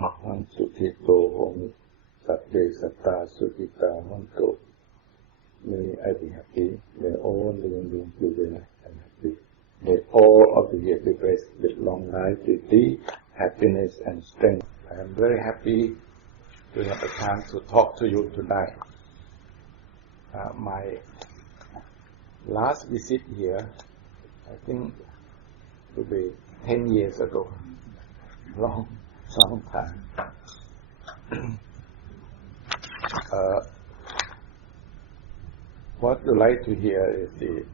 Aham Sukito Om Satte Satta Sukita Honto. May I be happy. May all living beings be well and happy. May all of you be blessed with long life, beauty, happiness and strength. I am very happy to have a chance to talk to you tonight. My last visit here, I think, will be 10 years ago. Long time. What you like to hear is the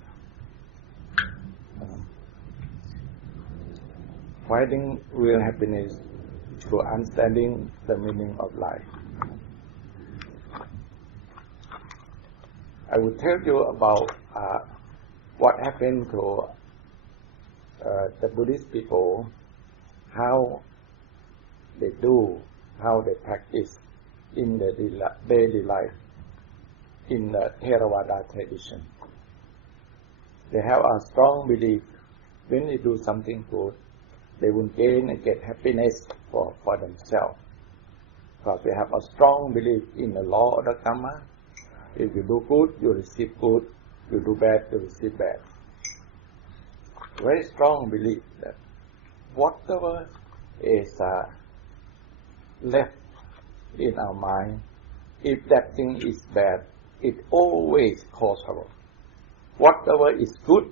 finding real happiness through understanding the meaning of life. I will tell you about what happened to the Buddhist people, how they do, how they practice in the daily life in the Theravada tradition. They have a strong belief when they do something good, they will gain and get happiness for themselves. Because they have a strong belief in the law of the karma. If you do good, you receive good. You do bad, you receive bad. Very strong belief that whatever is left in our mind, if that thing is bad, it always causes trouble. Whatever is good,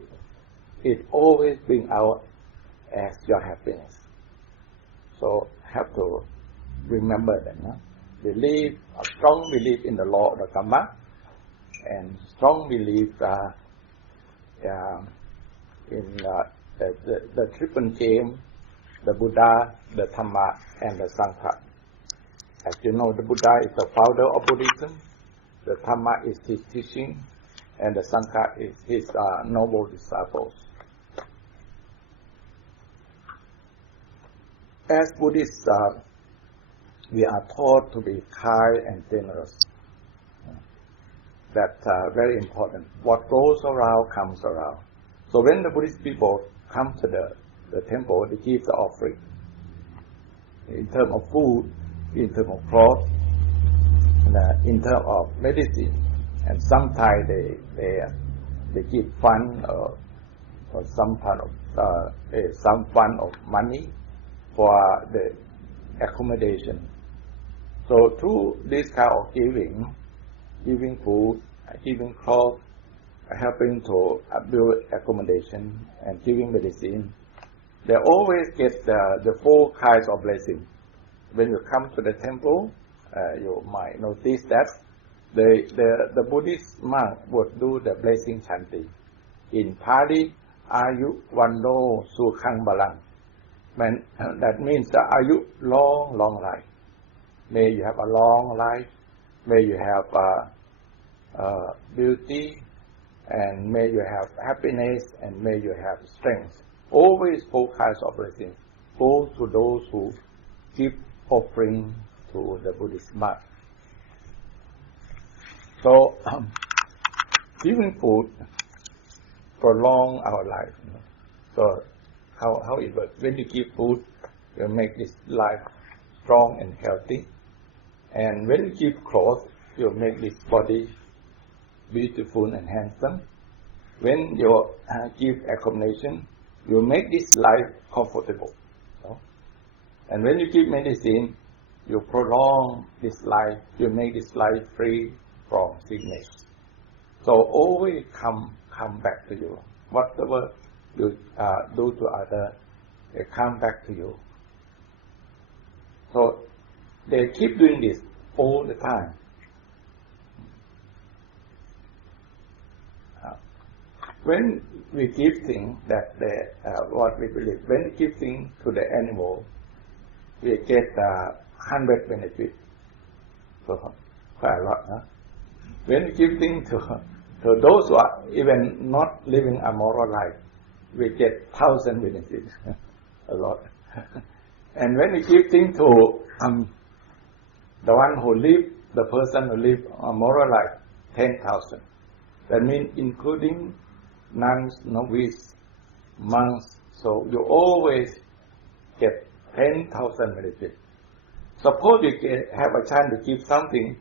it always brings out as your happiness. So have to remember that. Believe, a strong belief in the law of the karma, and strong belief in the triple gem, the Buddha, the Dhamma, and the Sangha. As you know, the Buddha is the founder of Buddhism, the Dhamma is his teaching, and the Sangha is his noble disciples. As Buddhists, we are taught to be kind and generous. That's very important. What goes around comes around. So when the Buddhist people come to the temple, they give the offering. In terms of food, in terms of clothes, in terms of medicine, and sometimes they give fund or some kind of some fund of money for the accommodation. So through this kind of giving food, giving clothes, helping to build accommodation, and giving medicine, they always get the four kinds of blessing. When you come to the temple, you might notice that the Buddhist monk would do the blessing chanting. In Pali, Ayu Vando Sukhang Balang. That means Ayu, long life. May you have a long life. May you have beauty, and may you have happiness, and may you have strength. Always four kinds of blessings go to those who give offering to the Buddhist monk. So, giving food prolong our life. So, how it works? When you give food, you make this life strong and healthy. And when you give clothes, you make this body beautiful and handsome. When you give accommodation, you make this life comfortable. And when you give medicine, you prolong this life. You make this life free from sickness. So always come back to you. Whatever you do to others, they come back to you. So they keep doing this all the time. When we give things that what we believe, when we give things to the animal, we get 100 benefits. So quite a lot, huh? When we give things to those who are even not living a moral life, we get 1,000 benefits. A lot. And when we give things to the one who live, the person who live a moral life, 10,000. That means including nuns, novices, monks. So you always get 10,000 benefits. Suppose you have a chance to give something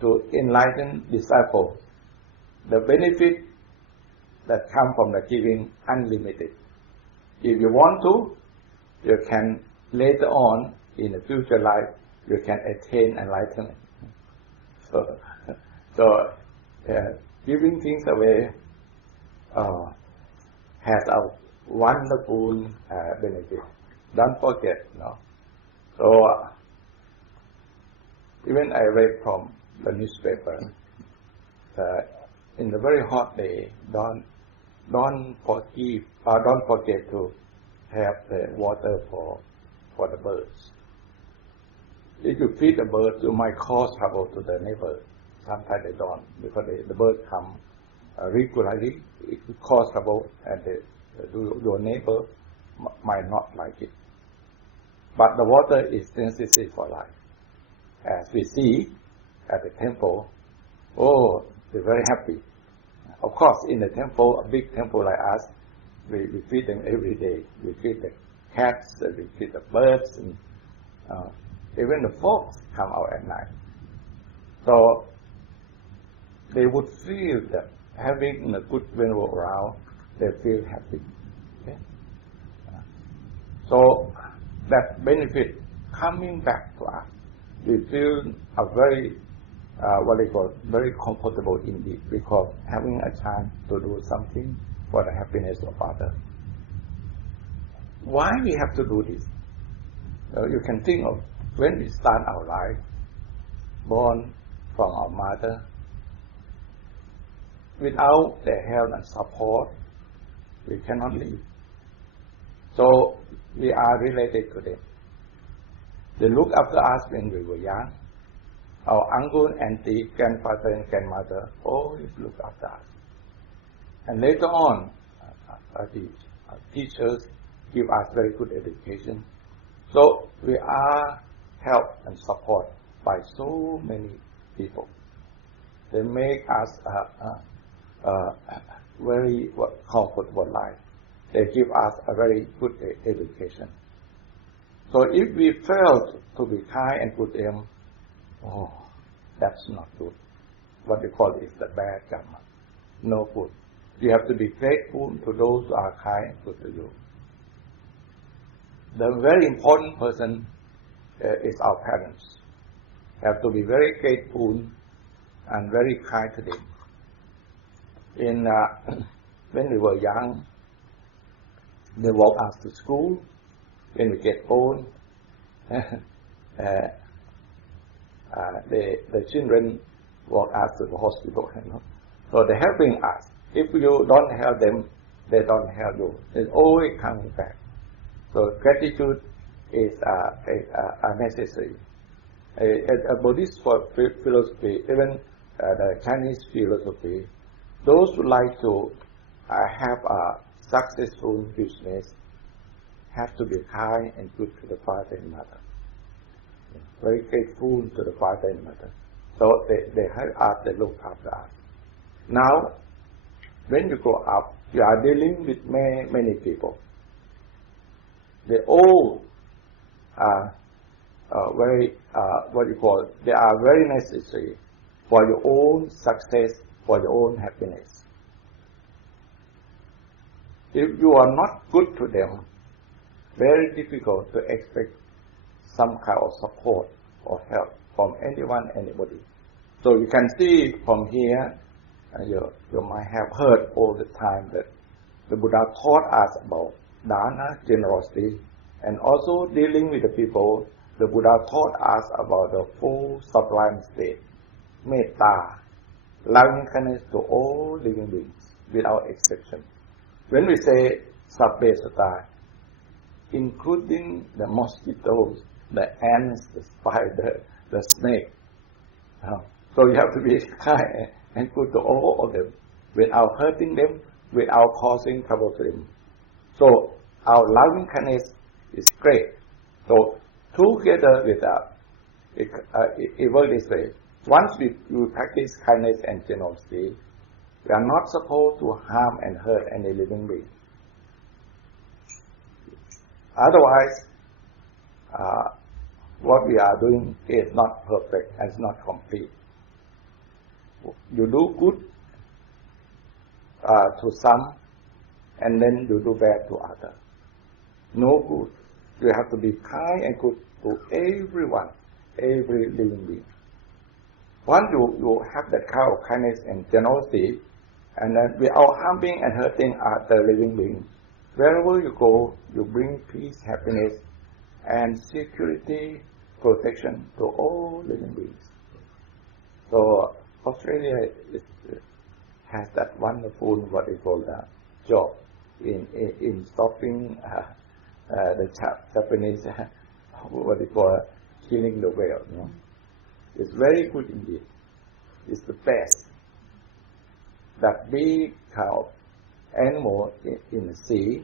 to enlightened disciples. The benefit that come from the giving unlimited. If you want to, you can later on in the future life you can attain enlightenment. So giving things away has a wonderful benefit. Don't forget, no. So even I read from the newspaper that in the very hot day, don't forget to have the water for the birds. If you feed the birds, you might cause trouble to the neighbor. Sometimes they don't, because the birds come regularly. It could cause trouble, and your neighbor might not like it. But the water is necessary for life. As we see at the temple, they're very happy. Of course, in the temple, a big temple like us, we feed them every day. We feed the cats, we feed the birds, and even the folks come out at night. So they would feel that having a good venerable around, they feel happy. Okay? So that benefit coming back to us, we feel a very very comfortable indeed, because having a chance to do something for the happiness of others. Why we have to do this? You can think of when we start our life, born from our mother, without their help and support, we cannot live. So we are related to them. They look after us when we were young. Our uncle, auntie, grandfather, and grandmother always look after us. And later on, the teachers give us very good education. So we are helped and supported by so many people. They make us a very comfortable life. They give us a very good education. So if we fail to be kind and good to them, that's not good. What we call is the bad karma. No good. You have to be grateful to those who are kind and good to you. The very important person is our parents. Have to be very grateful and very kind to them. When we were young, they walk us to school. When we get old, the children walk us to the hospital. So they're helping us. If you don't help them, they don't help you. It's always coming back. So gratitude is necessary. A Buddhist philosophy, even the Chinese philosophy, those who like to have a successful business have to be kind and good to the father and mother. Very grateful to the father and mother. So they help us, they look after us. Now, when you grow up, you are dealing with many people. They all are they are very necessary for your own success, for your own happiness. If you are not good to them, very difficult to expect some kind of support or help from anyone, anybody. So you can see from here, you might have heard all the time that the Buddha taught us about dana, generosity, and also dealing with the people. The Buddha taught us about the full sublime state, metta, loving kindness to all living beings, without exception. When we say sabbe sutta, including the mosquitoes, the ants, the spider, the snake. So you have to be kind and good to all of them, without hurting them, without causing trouble to them. So our loving kindness is great. So together with it works this way. Once we practice kindness and generosity, we are not supposed to harm and hurt any living being. Otherwise, what we are doing is not perfect and it's not complete. You do good to some, and then you do bad to others. No good. You have to be kind and good to everyone, every living being. Once you have that kind of kindness and generosity, and then without harming and hurting other living beings, wherever you go, you bring peace, happiness, and security, protection to all living beings. So Australia has that wonderful, what they call job in stopping the Japanese, what they call killing the whale. You know? It's very good indeed. It's the best. That big kind of animal in the sea,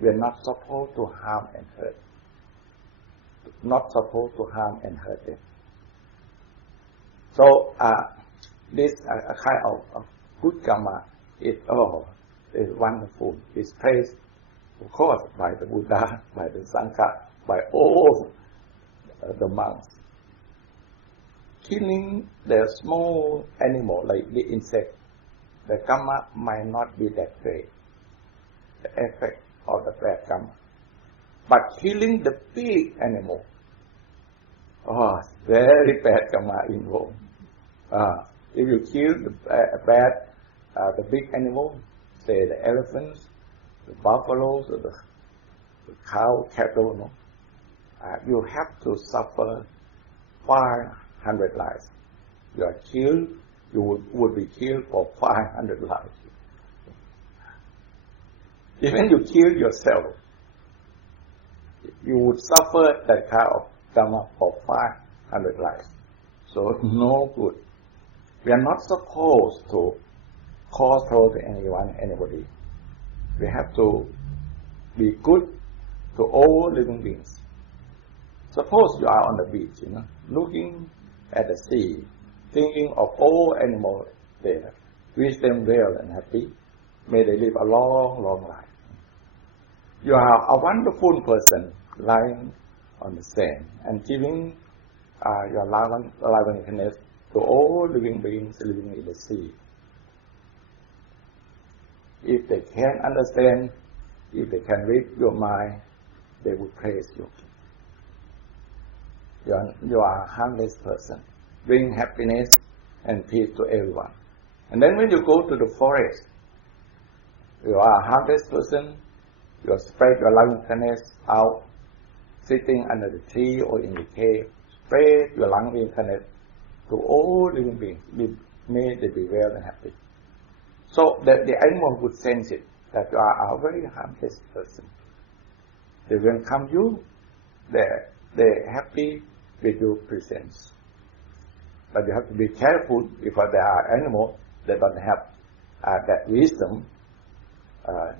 we are not supposed to harm and hurt. Not supposed to harm and hurt them. So this kind of good karma is wonderful. It's praised, of course, by the Buddha, by the Sangha, by all the monks. Killing the small animal like the insect, the karma might not be that great, the effect of the bad karma. But killing the big animal, very bad karma involved. If you kill the big animal, say the elephants, the buffaloes, or the cow, cattle, you have to suffer 500 lives. You are killed, you would be killed for 500 lives. Even you kill yourself, you would suffer that kind of karma for 500 lives. So no good. We are not supposed to cause trouble to anybody. We have to be good to all living beings. Suppose you are on the beach, looking at the sea, thinking of all animals there. Wish them well and happy. May they live a long, long life. You are a wonderful person lying on the sand and giving your loving kindness to all living beings living in the sea. If they can understand, if they can read your mind, they will praise you. You are a harmless person, bring happiness and peace to everyone. And then when you go to the forest, you are a harmless person, you spread your loving kindness out, sitting under the tree or in the cave, spread your loving kindness to all living beings. May they be well and happy. So that the animal would sense it, that you are a very harmless person. They welcome you, they're happy with your presence. But you have to be careful because there are animals that don't have that wisdom.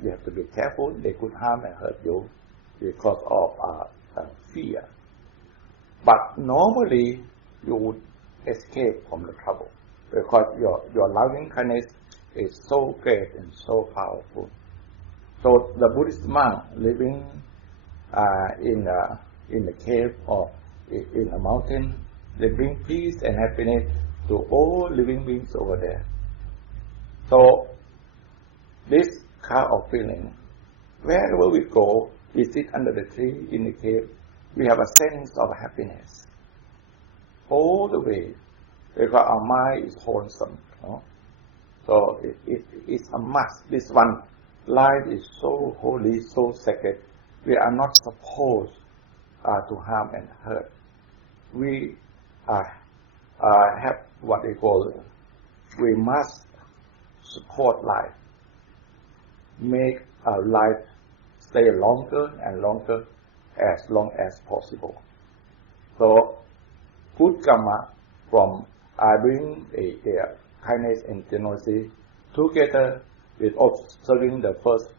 You have to be careful. They could harm and hurt you because of fear. But normally you would escape from the trouble because your loving kindness is so great and so powerful. So the Buddhist monk living in the cave or in a mountain, they bring peace and happiness to all living beings over there. So this kind of feeling, wherever we go, we sit under the tree in the cave, we have a sense of happiness all the way because our mind is wholesome. So it's a must. This one life is so holy, so sacred. We are not supposed to harm and hurt. We have what they call, we must support life, make our life stay longer and longer, as long as possible. So good karma from bringing a kindness and generosity together with observing the first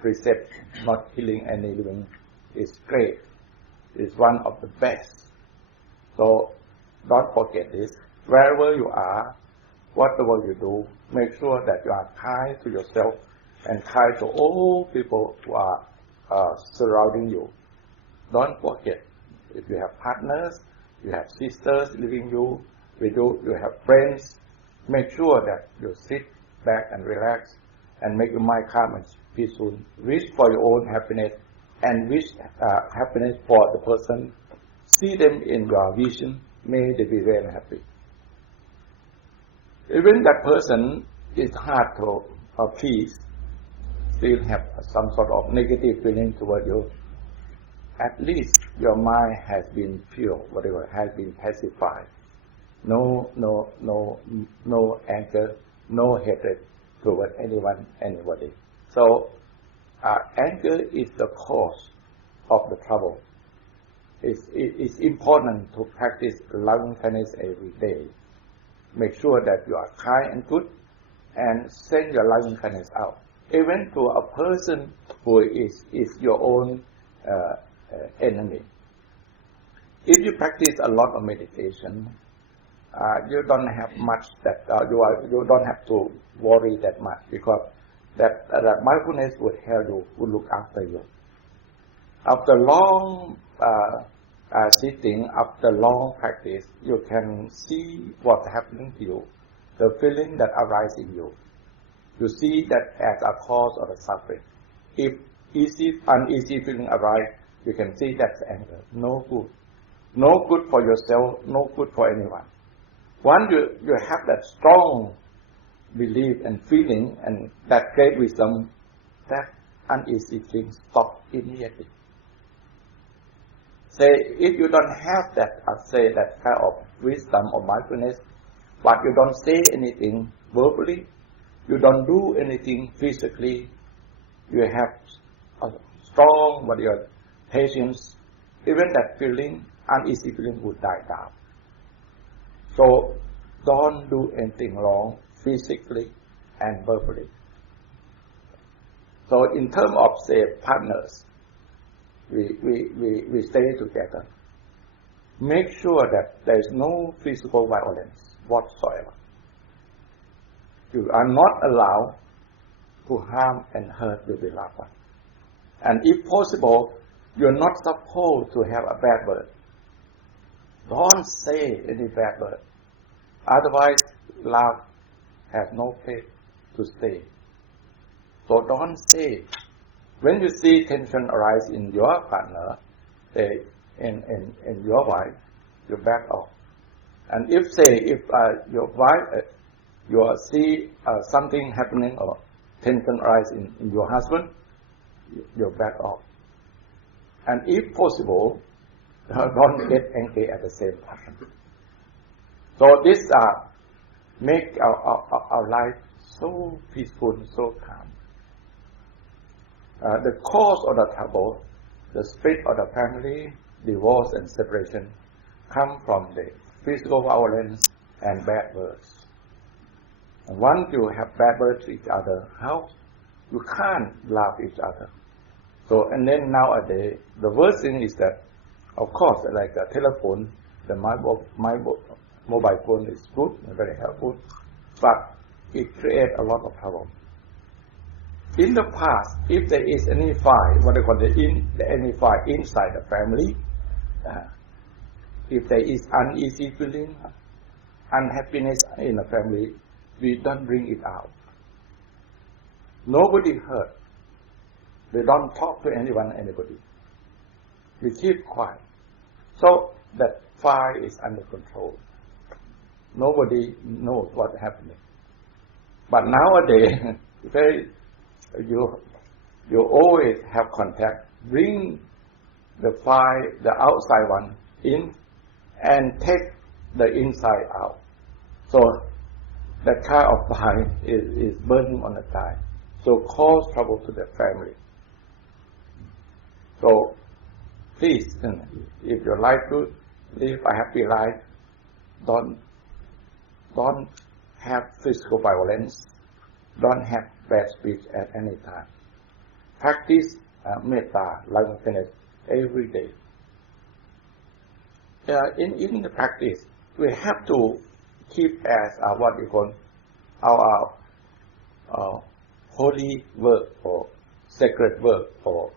precept, not killing any living, is great. It's one of the best. So don't forget this. Wherever you are, whatever you do, make sure that you are kind to yourself and kind to all people who are surrounding you. Don't forget If you have partners, you have sisters living with you, you have friends, make sure that you sit back and relax and make your mind calm and peaceful. Wish for your own happiness and wish happiness for the person. See them in your vision. May they be very happy. Even that person is hard to appease, still have some sort of negative feeling toward you. At least your mind has been pure, whatever, has been pacified. No anger, no hatred toward anyone, anybody. So, anger is the cause of the trouble. It's important to practice loving kindness every day. Make sure that you are kind and good, and send your loving kindness out, even to a person who is your own enemy. If you practice a lot of meditation, you don't have much that you don't have to worry that much, because that mindfulness would help you, would look after you. After long sitting, after long practice, you can see what's happening to you, the feeling that arises in you. You see that as a cause of the suffering. If uneasy feeling arise, you can see that's anger. No good. No good for yourself, no good for anyone. Once you have that strong belief and feeling and that great wisdom, that uneasy feeling stop immediately. Say, if you don't have that, that kind of wisdom or mindfulness, but you don't say anything verbally, you don't do anything physically, you have a strong patience, even that feeling, uneasy feeling would die down. So, don't do anything wrong physically and verbally. So, in terms of, say, partners, we stay together. Make sure that there is no physical violence whatsoever. You are not allowed to harm and hurt your beloved one. And if possible, you are not supposed to have a bad word. Don't say any bad word. Otherwise, love has no place to stay. So don't say. When you see tension arise in your partner, in your wife, you back off. And if your wife, you see something happening or tension arise in your husband, you back off. And if possible, don't get angry at the same time. So this make our life so peaceful, so calm. The cause of the trouble, the split of the family, divorce and separation, come from the physical violence and bad words. And once you have bad words to each other, how you can't love each other. So, and then nowadays, the worst thing is that, of course, like a telephone, the mobile phone is good and very helpful, but it creates a lot of trouble. In the past, if there is any fight, what they call any fight inside the family, if there is uneasy feeling, unhappiness in the family, we don't bring it out. Nobody hurt. They don't talk to anybody. We keep quiet. So that fire is under control. Nobody knows what's happening. But nowadays, you always have contact. Bring the fire, the outside one, in, and take the inside out. So that kind of fire is burning on the side. So cause trouble to the family. So please, if you like to live a happy life, don't have physical violence, don't have bad speech at any time. Practice metta, loving kindness, every day. In the practice, we have to keep as what we call our holy work or sacred work or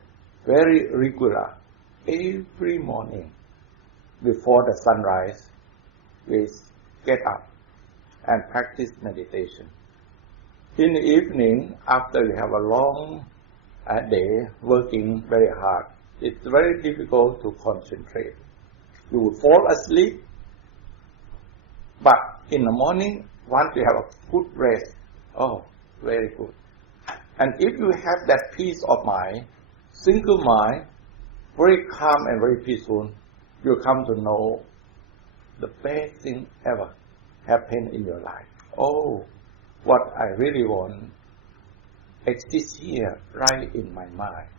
very regular every morning. before the sunrise, we get up and practice meditation. In the evening, after you have a long day working very hard, it's very difficult to concentrate. You will fall asleep, but in the morning, once you have a good rest, very good. And if you have that peace of mind, single mind, very calm and very peaceful, you come to know the best thing ever happened in your life. What I really want exists here, right in my mind.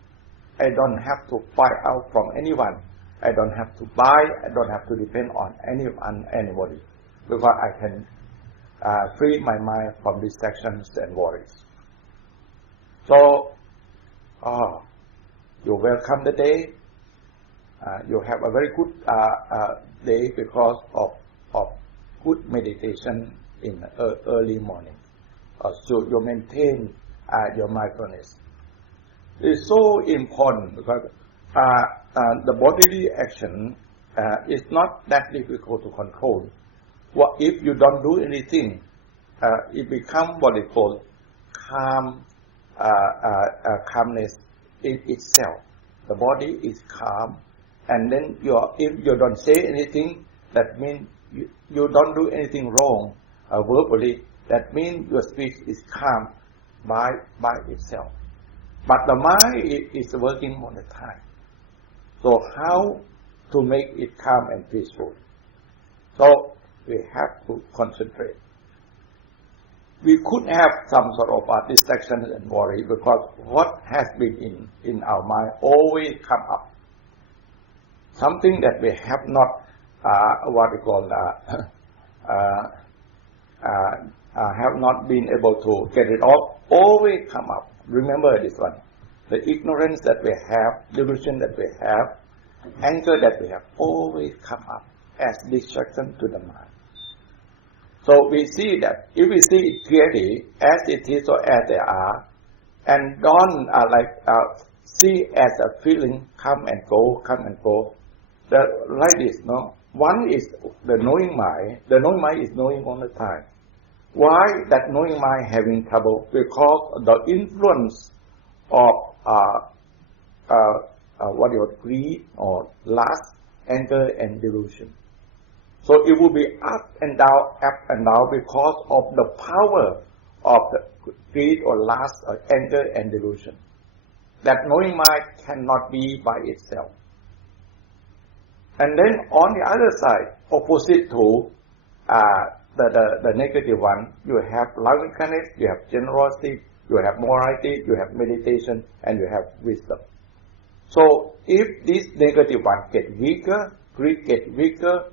I don't have to buy out from anyone. I don't have to buy. I don't have to depend on anybody, because I can free my mind from distractions and worries. So, you welcome the day. You have a very good day because of good meditation in early morning. So you maintain your mindfulness. It's so important because the bodily action is not that difficult to control. If you don't do anything, it becomes what is called calmness in itself. The body is calm, and then if you don't say anything, that means you don't do anything wrong verbally. That means your speech is calm by itself. But the mind is working all the time. So how to make it calm and peaceful? So we have to concentrate. We could have some sort of distraction and worry, because what has been in our mind always come up. Something that we have not, have not been able to get it off, always come up. Remember this one. The ignorance that we have, delusion that we have, anger that we have, always come up as distraction to the mind. So we see that, if we see it clearly, as it is or as they are, and don't see as a feeling come and go. Like this, no? One is the knowing mind. The knowing mind is knowing all the time. Why that knowing mind having trouble? Because the influence of greed or lust, anger and delusion. So it will be up and down because of the power of the greed or lust or anger and delusion. That knowing mind cannot be by itself. And then on the other side, opposite to the negative one, you have loving kindness, you have generosity, you have morality, you have meditation, and you have wisdom. So if this negative one gets weaker, greed gets weaker,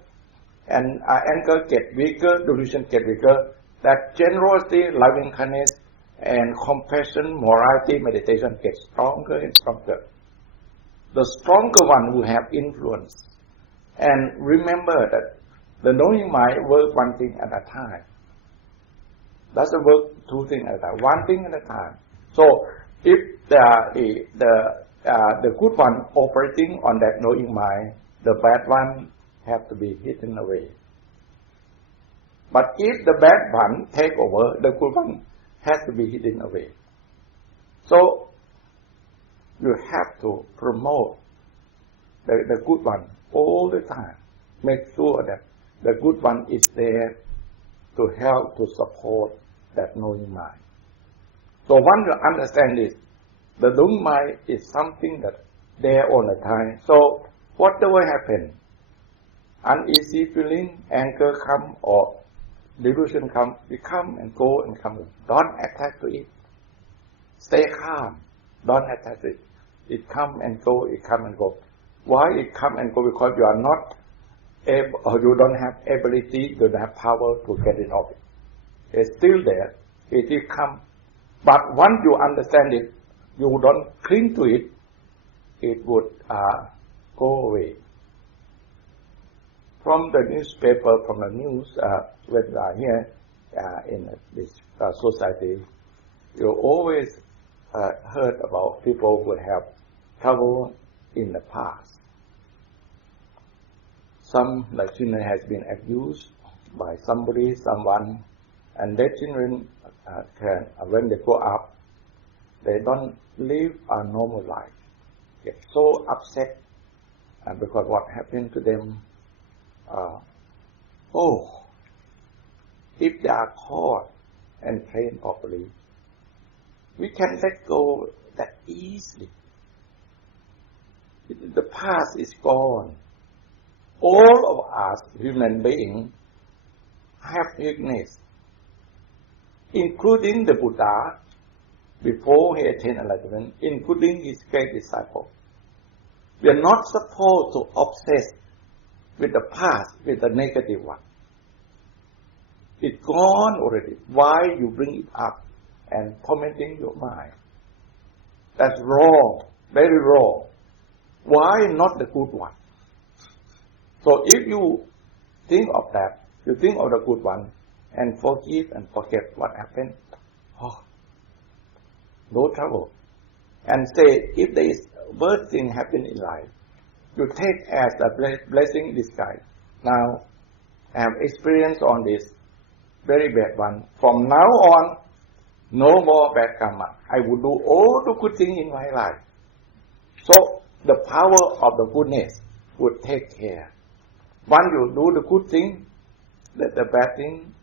and anger gets weaker, delusion gets weaker, that generosity, loving kindness, and compassion, morality, meditation gets stronger and stronger. The stronger one will have influence. And remember that the knowing mind works one thing at a time. Doesn't work two things at a time, one thing at a time. So if the good one operating on that knowing mind, the bad one have to be hidden away. But if the bad one take over, the good one has to be hidden away. So you have to promote the good one all the time. Make sure that the good one is there to help, to support that knowing mind. So once you understand this, the knowing mind is something that there all the time. So whatever happens, uneasy feeling, anger come or delusion come, we come and go and come. Don't attach to it. Stay calm. Don't attach to it. It come and go, it come and go. Why it come and go? Because you are not able, or you don't have ability, you don't have power to get it off. It's still there. It will come. But once you understand it, you don't cling to it, it would go away. From the newspaper, from the news, when we are here in this society, you always heard about people who have trouble in the past. some like children has been abused by somebody, someone, and their children can, when they grow up, they don't live a normal life. Get so upset because what happened to them. If they are taught and trained properly, we can let go that easily. The past is gone. All of us, human beings, have weakness, including the Buddha, before he attained enlightenment, including his great disciple. We are not supposed to obsess with the past, with the negative one. It's gone already. Why you bring it up and tormenting your mind? That's wrong, very wrong. Why not the good one? So if you think of that, you think of the good one, and forgive and forget what happened, no trouble. And say, if there is worst thing happen in life, you take as a blessing in disguise. Now, I have experience on this very bad one. From now on, no more bad karma. I will do all the good things in my life. So, the power of the goodness would take care. Once you do the good thing, the bad thing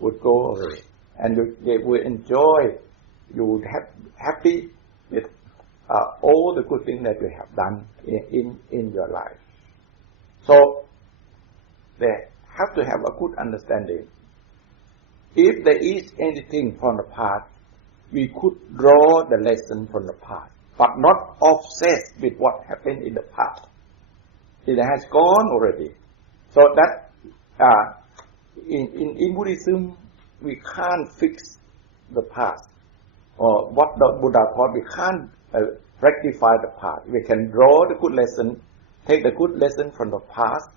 would go away. And you will enjoy, you would have happy with all the good things that you have done in your life. So, they have to have a good understanding. If there is anything from the past, we could draw the lesson from the past, but not obsessed with what happened in the past. It has gone already. So that in Buddhism, we can't fix the past. Or what the Buddha taught, we can't rectify the past. We can draw the good lesson, take the good lesson from the past,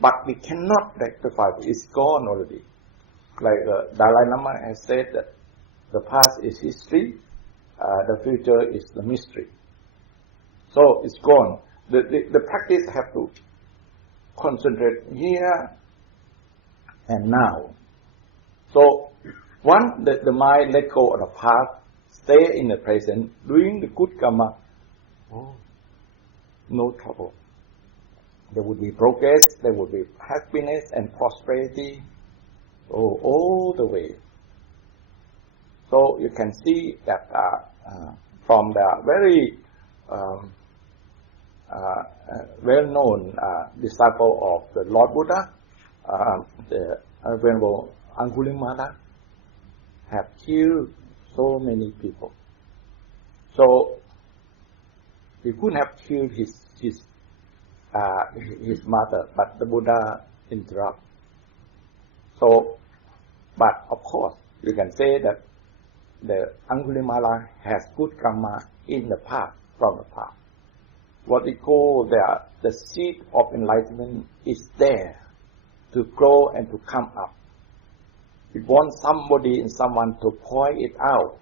but we cannot rectify it. It's gone already. Like Dalai Lama has said that the past is history, the future is the mystery. So it's gone. The practice have to concentrate here and now. So once the mind let go of the past, stay in the present, doing the good karma, no trouble. There would be progress, there would be happiness and prosperity, all the way. So you can see that from the very well-known disciple of the Lord Buddha, the Venerable Angulimala, have killed so many people. So he couldn't have killed his mother, but the Buddha interrupted. So, but of course, you can say that the Angulimala has good karma in the past, from the past. What we call the seed of enlightenment is there to grow and to come up. We want somebody and someone to point it out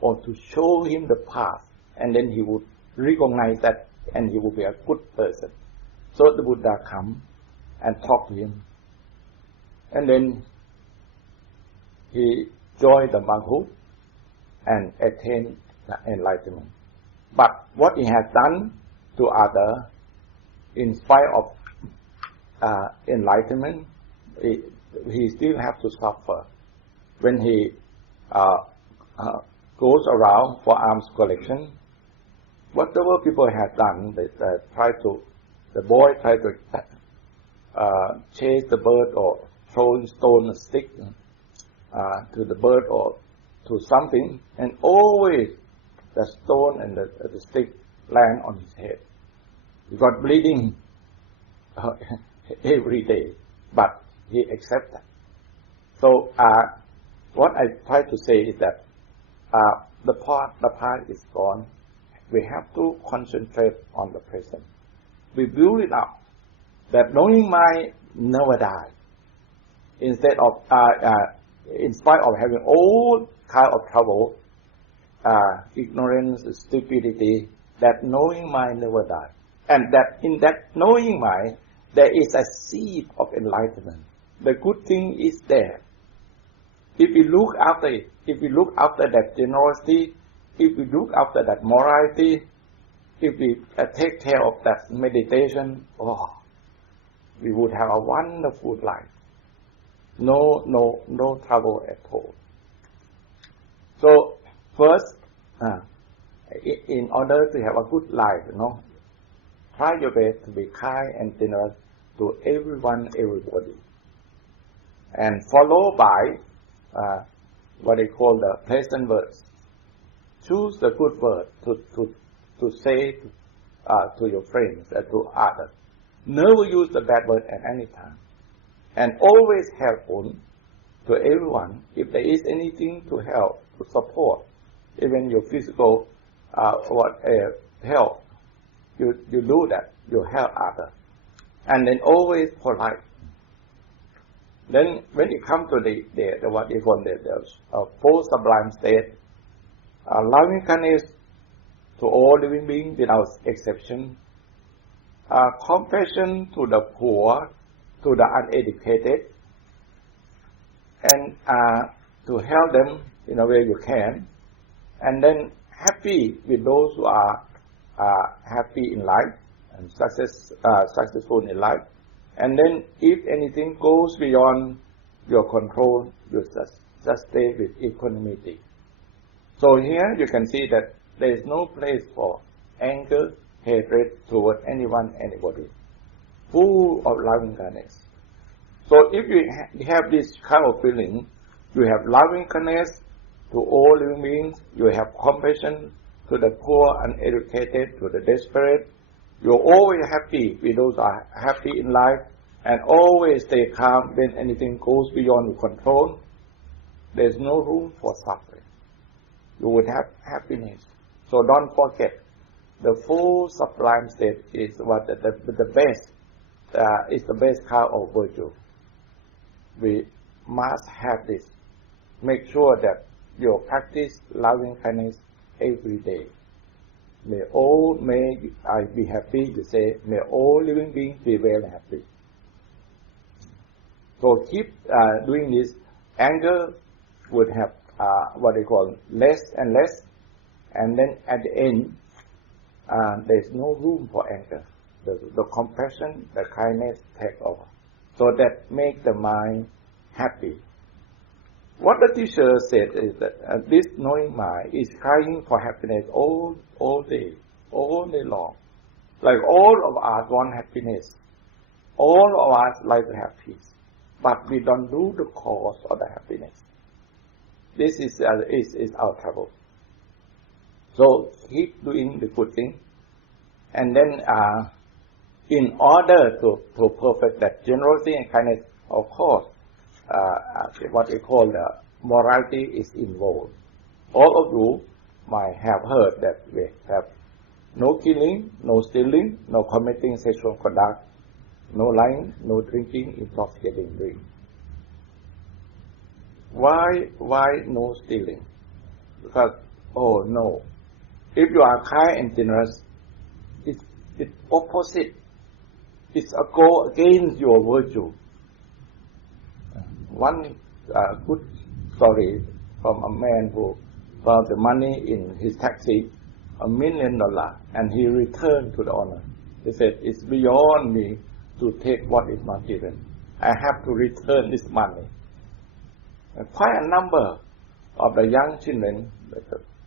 or to show him the path, and then he would recognize that and he would be a good person. So the Buddha come and talk to him, and then he joined the monkhood and attained the enlightenment. But what he has done to others, in spite of enlightenment, he still has to suffer. When he goes around for alms collection, whatever people have done, the boy tried to chase the bird or throw stone, a stick to the bird or to something, and always the stone and the stick land on his head. He got bleeding every day, but he accepted that. So what I try to say is that the past is gone. We have to concentrate on the present. We build it up. That knowing mind never dies. Instead of, in spite of having all kind of trouble, ignorance, stupidity, that knowing mind never dies. And that in that knowing mind, there is a seed of enlightenment. The good thing is there. If we look after it, if we look after that generosity, if we look after that morality, if we take care of that meditation, we would have a wonderful life. No trouble at all. So first, in order to have a good life, try your best to be kind and generous to everyone, everybody, and follow by what they call the pleasant words. Choose the good word to say to your friends and to others. Never use the bad word at any time, and always helpful to everyone. If there is anything to help, to support, even your physical help, you do that. You help others, and then always polite. Then when you come to the what they call the four sublime state, loving kindness to all living beings without exception, compassion to the poor, to the uneducated, and to help them in a way you can, and then happy with those who are happy in life and successful in life. And then if anything goes beyond your control, you just stay with equanimity. So here you can see that there is no place for anger, hatred toward anyone, anybody. Full of loving kindness. So if you have this kind of feeling, you have loving kindness to all living beings, you have compassion to the poor, uneducated, to the desperate. You're always happy with those who are happy in life, and always stay calm when anything goes beyond your control. There's no room for suffering. You would have happiness. So don't forget, the full sublime state is what the best is the best kind of virtue. We must have this. Make sure that you practice loving kindness every day. May I be happy, you say, may all living beings be very happy. So keep doing this. Anger would have what they call less and less, and then at the end, there's no room for anger. The compassion, the kindness take over. So that make the mind happy. What the teacher said is that this knowing mind is crying for happiness all day long. Like all of us want happiness. All of us like to have peace. But we don't do the cause of the happiness. This is our trouble. So keep doing the good thing. And then in order to perfect that generosity and kindness, of course, what we call the morality is involved. All of you might have heard that we have no killing, no stealing, no committing sexual conduct, no lying, no drinking intoxicating drink. Why no stealing? Because, no. If you are kind and generous, it's opposite. It's a go against your virtue. One good story from a man who found the money in his taxi, $1 million, and he returned to the owner. He said, it's beyond me to take what is not given. I have to return this money. And quite a number of the young children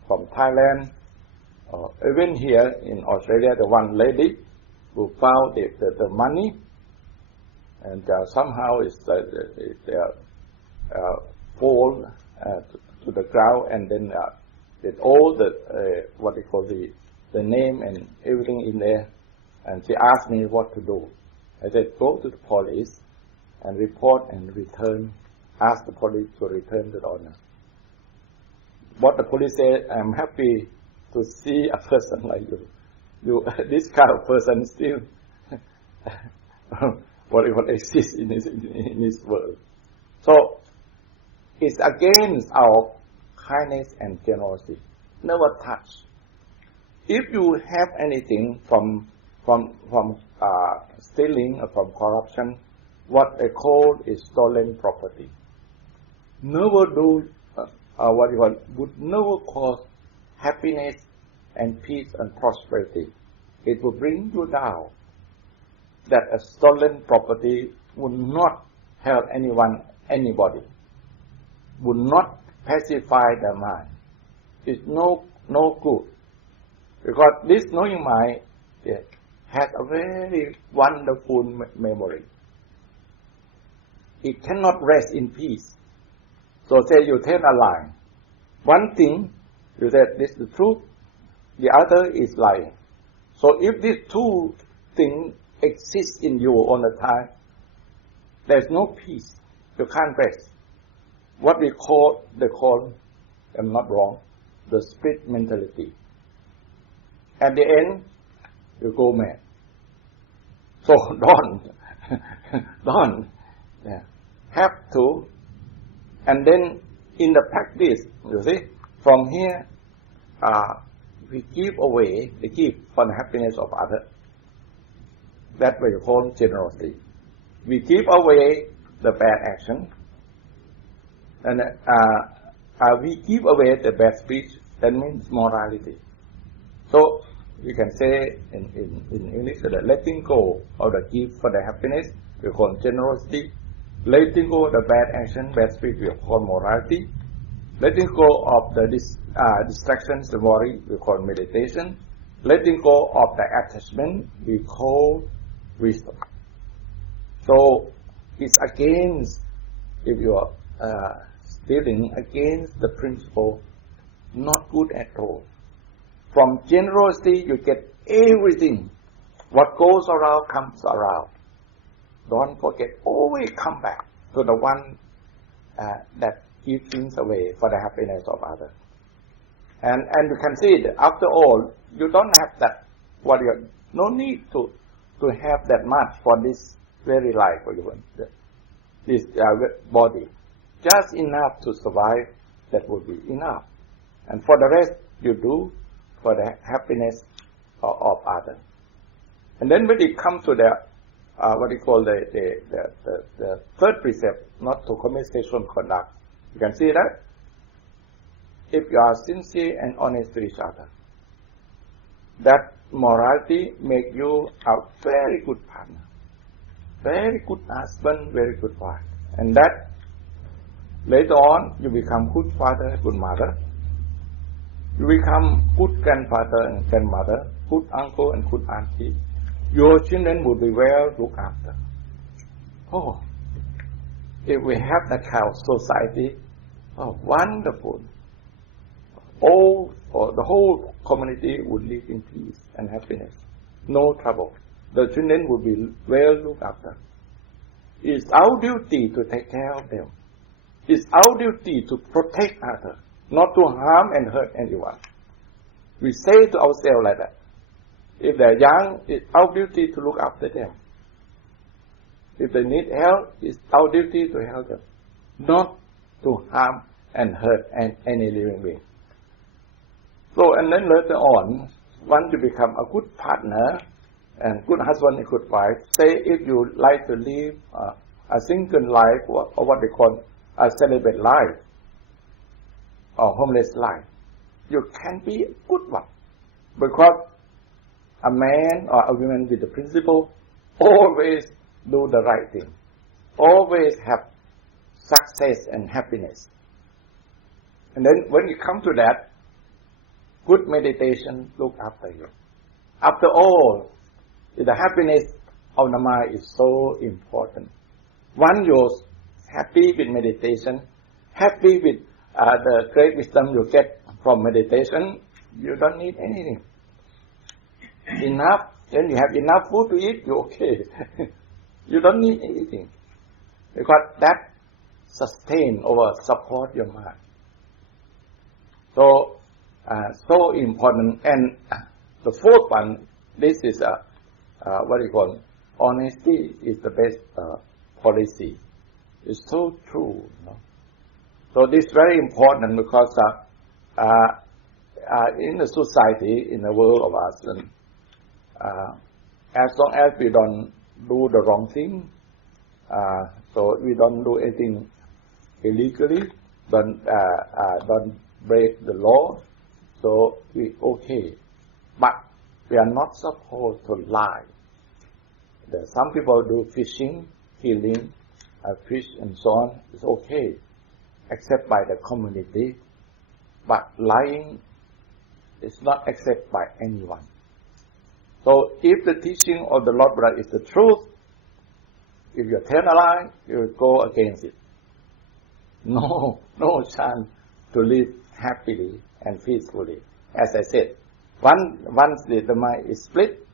from Thailand, even here in Australia, the one lady who found the money, and somehow they fall to the ground, and then with all the what they call the name and everything in there, and she asked me what to do. I said, go to the police and report and return. Ask the police to return to the owner. What the police said, I'm happy to see a person like you. This kind of person still what exists in this world. So it's against our kindness and generosity. Never touch. If you have anything from stealing or from corruption, what they call is stolen property. Never do would never cause happiness and peace and prosperity. It will bring you down. That a stolen property would not help anybody, would not pacify the mind. It's no good. Because this knowing mind has a very wonderful memory. It cannot rest in peace. So say you tell a lie. One thing, you said this is the truth, the other is lying. So if these two things exist in you all the time, there's no peace. You can't rest. What they call, I'm not wrong, the split mentality. At the end, you go mad. So don't have to. And then in the practice, you see, from here, we give away, we give for the happiness of others. That's what you call generosity. We give away the bad action, and we give away the bad speech. That means morality. So we can say in English that letting go of the gift for the happiness we call generosity. Letting go of the bad action, bad speech we call morality. Letting go of the distractions, the worry we call meditation. Letting go of the attachment we call wisdom. So it's against, if you are stealing, against the principle, not good at all. From generosity you get everything. What goes around comes around. Don't forget, always come back to the one that gives things away for the happiness of others. And you can see that after all, you don't have that. No need to have that much for this very life for you, this body. Just enough to survive, that will be enough. And for the rest, you do for the happiness of others. And then when it comes to the the third precept, not to commit sexual conduct, you can see that if you are sincere and honest to each other, that morality make you a very good partner, very good husband, very good wife, and that later on you become good father, good mother, you become good grandfather and grandmother, good uncle and good auntie. Your children will be well looked after. Oh, if we have that kind of society, oh, wonderful. The whole community would live in peace and happiness. No trouble. The children would be well looked after. It's our duty to take care of them. It's our duty to protect others, not to harm and hurt anyone. We say to ourselves like that. If they're young, it's our duty to look after them. If they need help, it's our duty to help them, not to harm and hurt any living being. So, and then later on, once you become a good partner and good husband and good wife, say if you like to live a single life or what they call a celibate life or homeless life, you can be a good one, because a man or a woman with the principle always do the right thing, always have success and happiness. And then when you come to that, good meditation look after you. After all, the happiness of the mind is so important. Once you're happy with meditation, happy with the great wisdom you get from meditation, you don't need anything. Enough, when you have enough food to eat, you're okay. You don't need anything, because that sustain or support your mind. So, so important. And the fourth one, this is honesty is the best policy. It's so true. So this is very important, because in the society, in the world of us, as long as we don't do the wrong thing, so we don't do anything illegally, don't break the law, so we okay. But we are not supposed to lie. Some people do fishing, killing fish and so on. It's okay, accepted by the community. But lying is not accepted by anyone. So if the teaching of the Lord Buddha is the truth, if you tell a lie, you will go against it. No chance to live happily and peacefully. As I said, once the mind is split,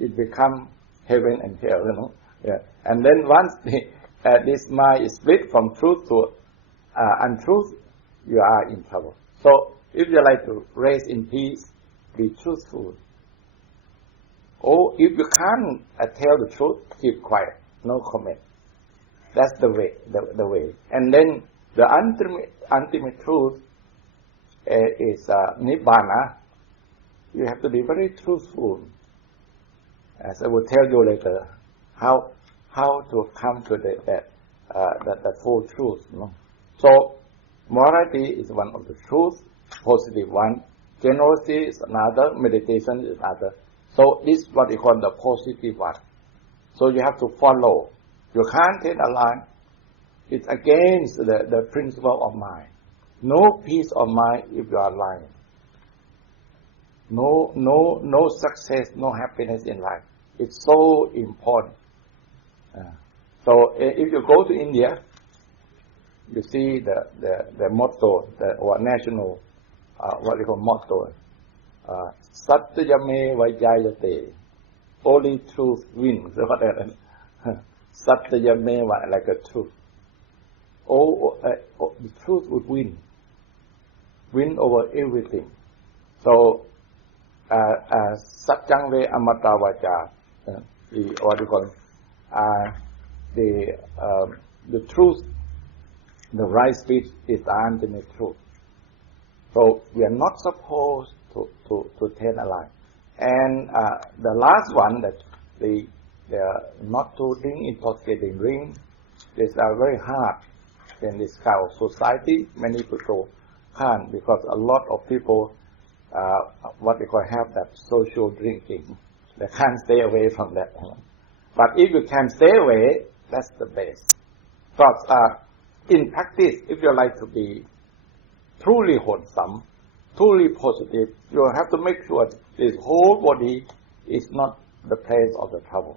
it becomes heaven and hell, you know. Yeah. And then once this mind is split from truth to untruth, you are in trouble. So if you like to raise in peace, be truthful. Or if you can't tell the truth, keep quiet, no comment. That's the way. The way. And then the ultimate truth is nibbana. You have to be very truthful. As I will tell you later, how to come to that full truth. No? So morality is one of the truths, positive one. Generosity is another. Meditation is another. So this is what we call the positive one. So you have to follow. You can't tell a lie. It's against the principle of mind. No peace of mind if you are lying. No success, no happiness in life. It's so important. So if you go to India, you see the motto, or national, what we call motto, Satyame Vajayate, only truth wins. Satyame, like a truth. The truth would win over everything. So, Satyang ve amata vaja, what you call the truth, the right speech is the ultimate truth. So we are not supposed to tell a lie. And the last one, that they are not to drink intoxicating drink. These are very hard in this kind of society. Many people can't, because a lot of people, what they call, have that social drinking. They can't stay away from that. But if you can stay away, that's the best. But in practice, if you like to be truly wholesome, truly positive, you have to make sure this whole body is not the place of the trouble.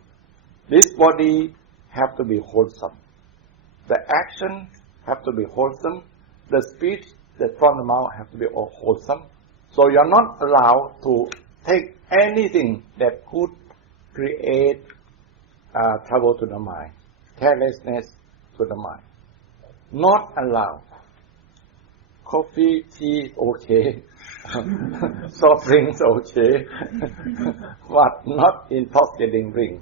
This body have to be wholesome. The action have to be wholesome. The speech that from the mouth have to be all wholesome. So you are not allowed to take anything that could create trouble to the mind, carelessness to the mind. Not allowed. Coffee, tea, okay. Soft drinks, okay. But not intoxicating drink.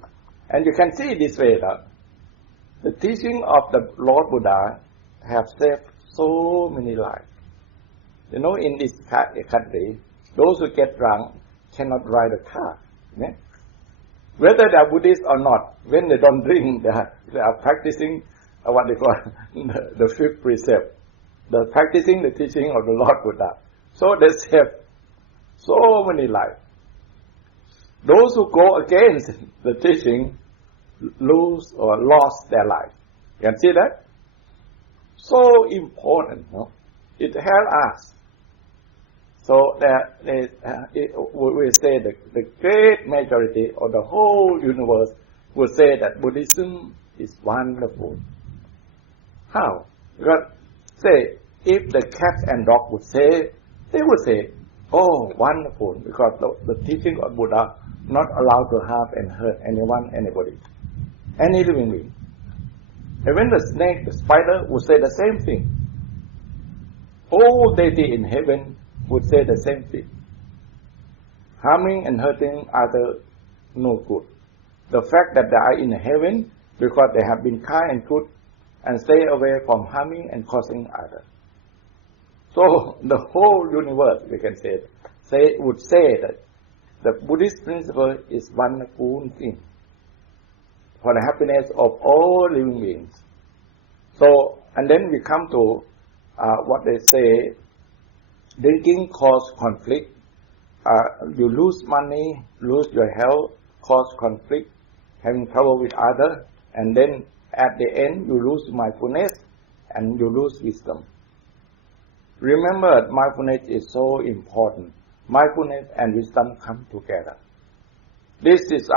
And you can see this way that the teaching of the Lord Buddha have saved so many lives. You know, in this country, those who get drunk cannot drive a car. Yeah? Whether they are Buddhist or not, when they don't drink, they are practicing what they call the fifth precept. They're practicing the teaching of the Lord Buddha. So they save so many lives. Those who go against the teaching lose or lost their life. You can see that? So important, no? It helps us. So that we say the great majority of the whole universe will say that Buddhism is wonderful. How? Because say, if the cat and dog would say, they would say, oh, wonderful, because the teaching of Buddha not allowed to harm and hurt anyone, anybody, any living being. Even the snake, the spider would say the same thing. All deity in heaven would say the same thing. Harming and hurting others, no good. The fact that they are in heaven because they have been kind and good and stay away from harming and causing others. So the whole universe, we can say, would say that the Buddhist principle is one thing for the happiness of all living beings. So, and then we come to what they say, drinking cause conflict. You lose money, lose your health, cause conflict, having trouble with others, and then at the end you lose mindfulness and you lose wisdom. Remember, mindfulness is so important. Mindfulness and wisdom come together. This is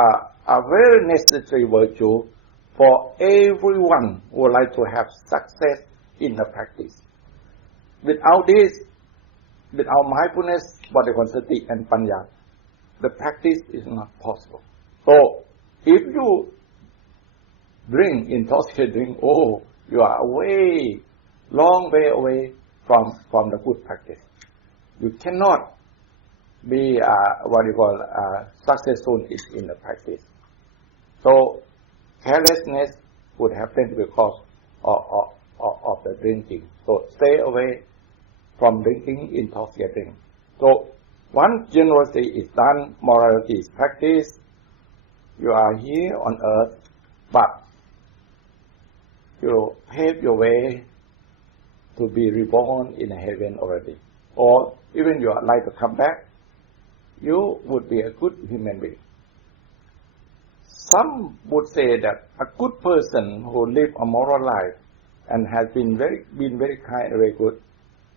a very necessary virtue for everyone who would like to have success in the practice. Without this, without mindfulness, what they call sati and panya, the practice is not possible. So, if you drink intoxicating drink, you are long way away from the good practice. You cannot be successful in the practice. So, carelessness would happen because of the drinking. So, stay away from drinking intoxicating. So, once generosity is done, morality is practiced, you are here on earth, but you pave your way to be reborn in heaven already. Or even you would like to come back, you would be a good human being. Some would say that a good person who lives a moral life and has been very kind and very good,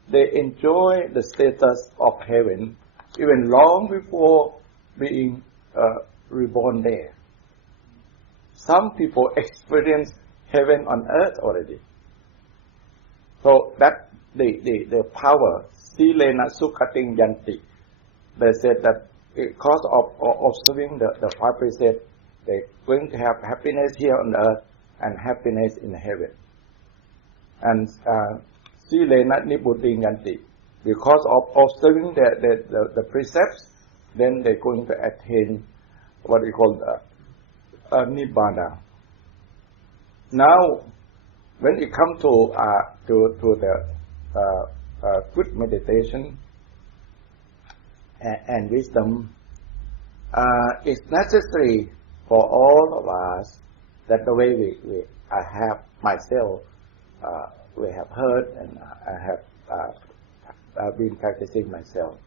they enjoy the status of heaven even long before being reborn there. Some people experience heaven on earth already. So that the power, silena sukhating yanti, they said that because of observing the five precepts, they're going to have happiness here on earth and happiness in heaven. And silena nibbutting yanti, because of observing the precepts, then they're going to attain what we call nibbana. Now, when it comes to the good meditation and wisdom, it's necessary for all of us that the way I have myself, we have heard and I have been practicing myself.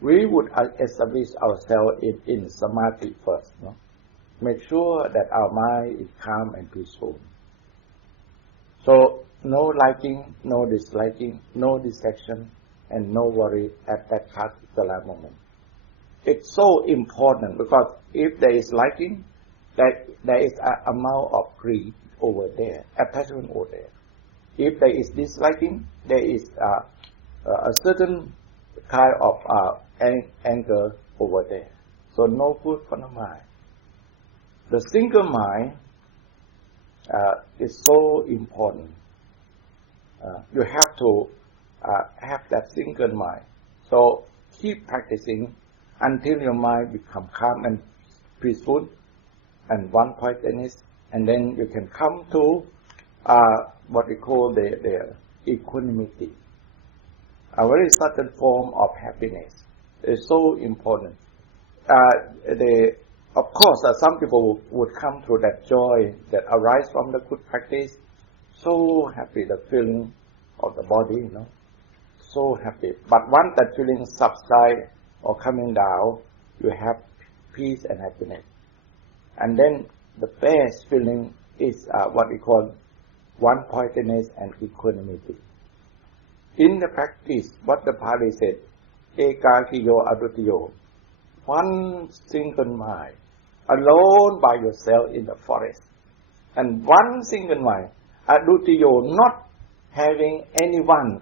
We would establish ourselves in samadhi first. No? Make sure that our mind is calm and peaceful. So, no liking, no disliking, no distraction, and no worry at that particular moment. It's so important because if there is liking, there is an amount of greed over there, attachment over there. If there is disliking, there is a certain kind of anger over there. So no good for the mind. The single mind is so important. You have to have that single mind. So keep practicing until your mind becomes calm and peaceful and one-pointedness, and then you can come to what we call the equanimity, a very certain form of happiness. It's so important. Of course, some people would come to that joy that arises from the good practice. So happy, the feeling of the body, so happy. But once that feeling subsides or coming down, you have peace and happiness. And then the best feeling is what we call one-pointedness and equanimity. In the practice, what the Pali said, ekakiyo adutiyo, one single mind, alone by yourself in the forest, and one single mind, adutiyo, not having anyone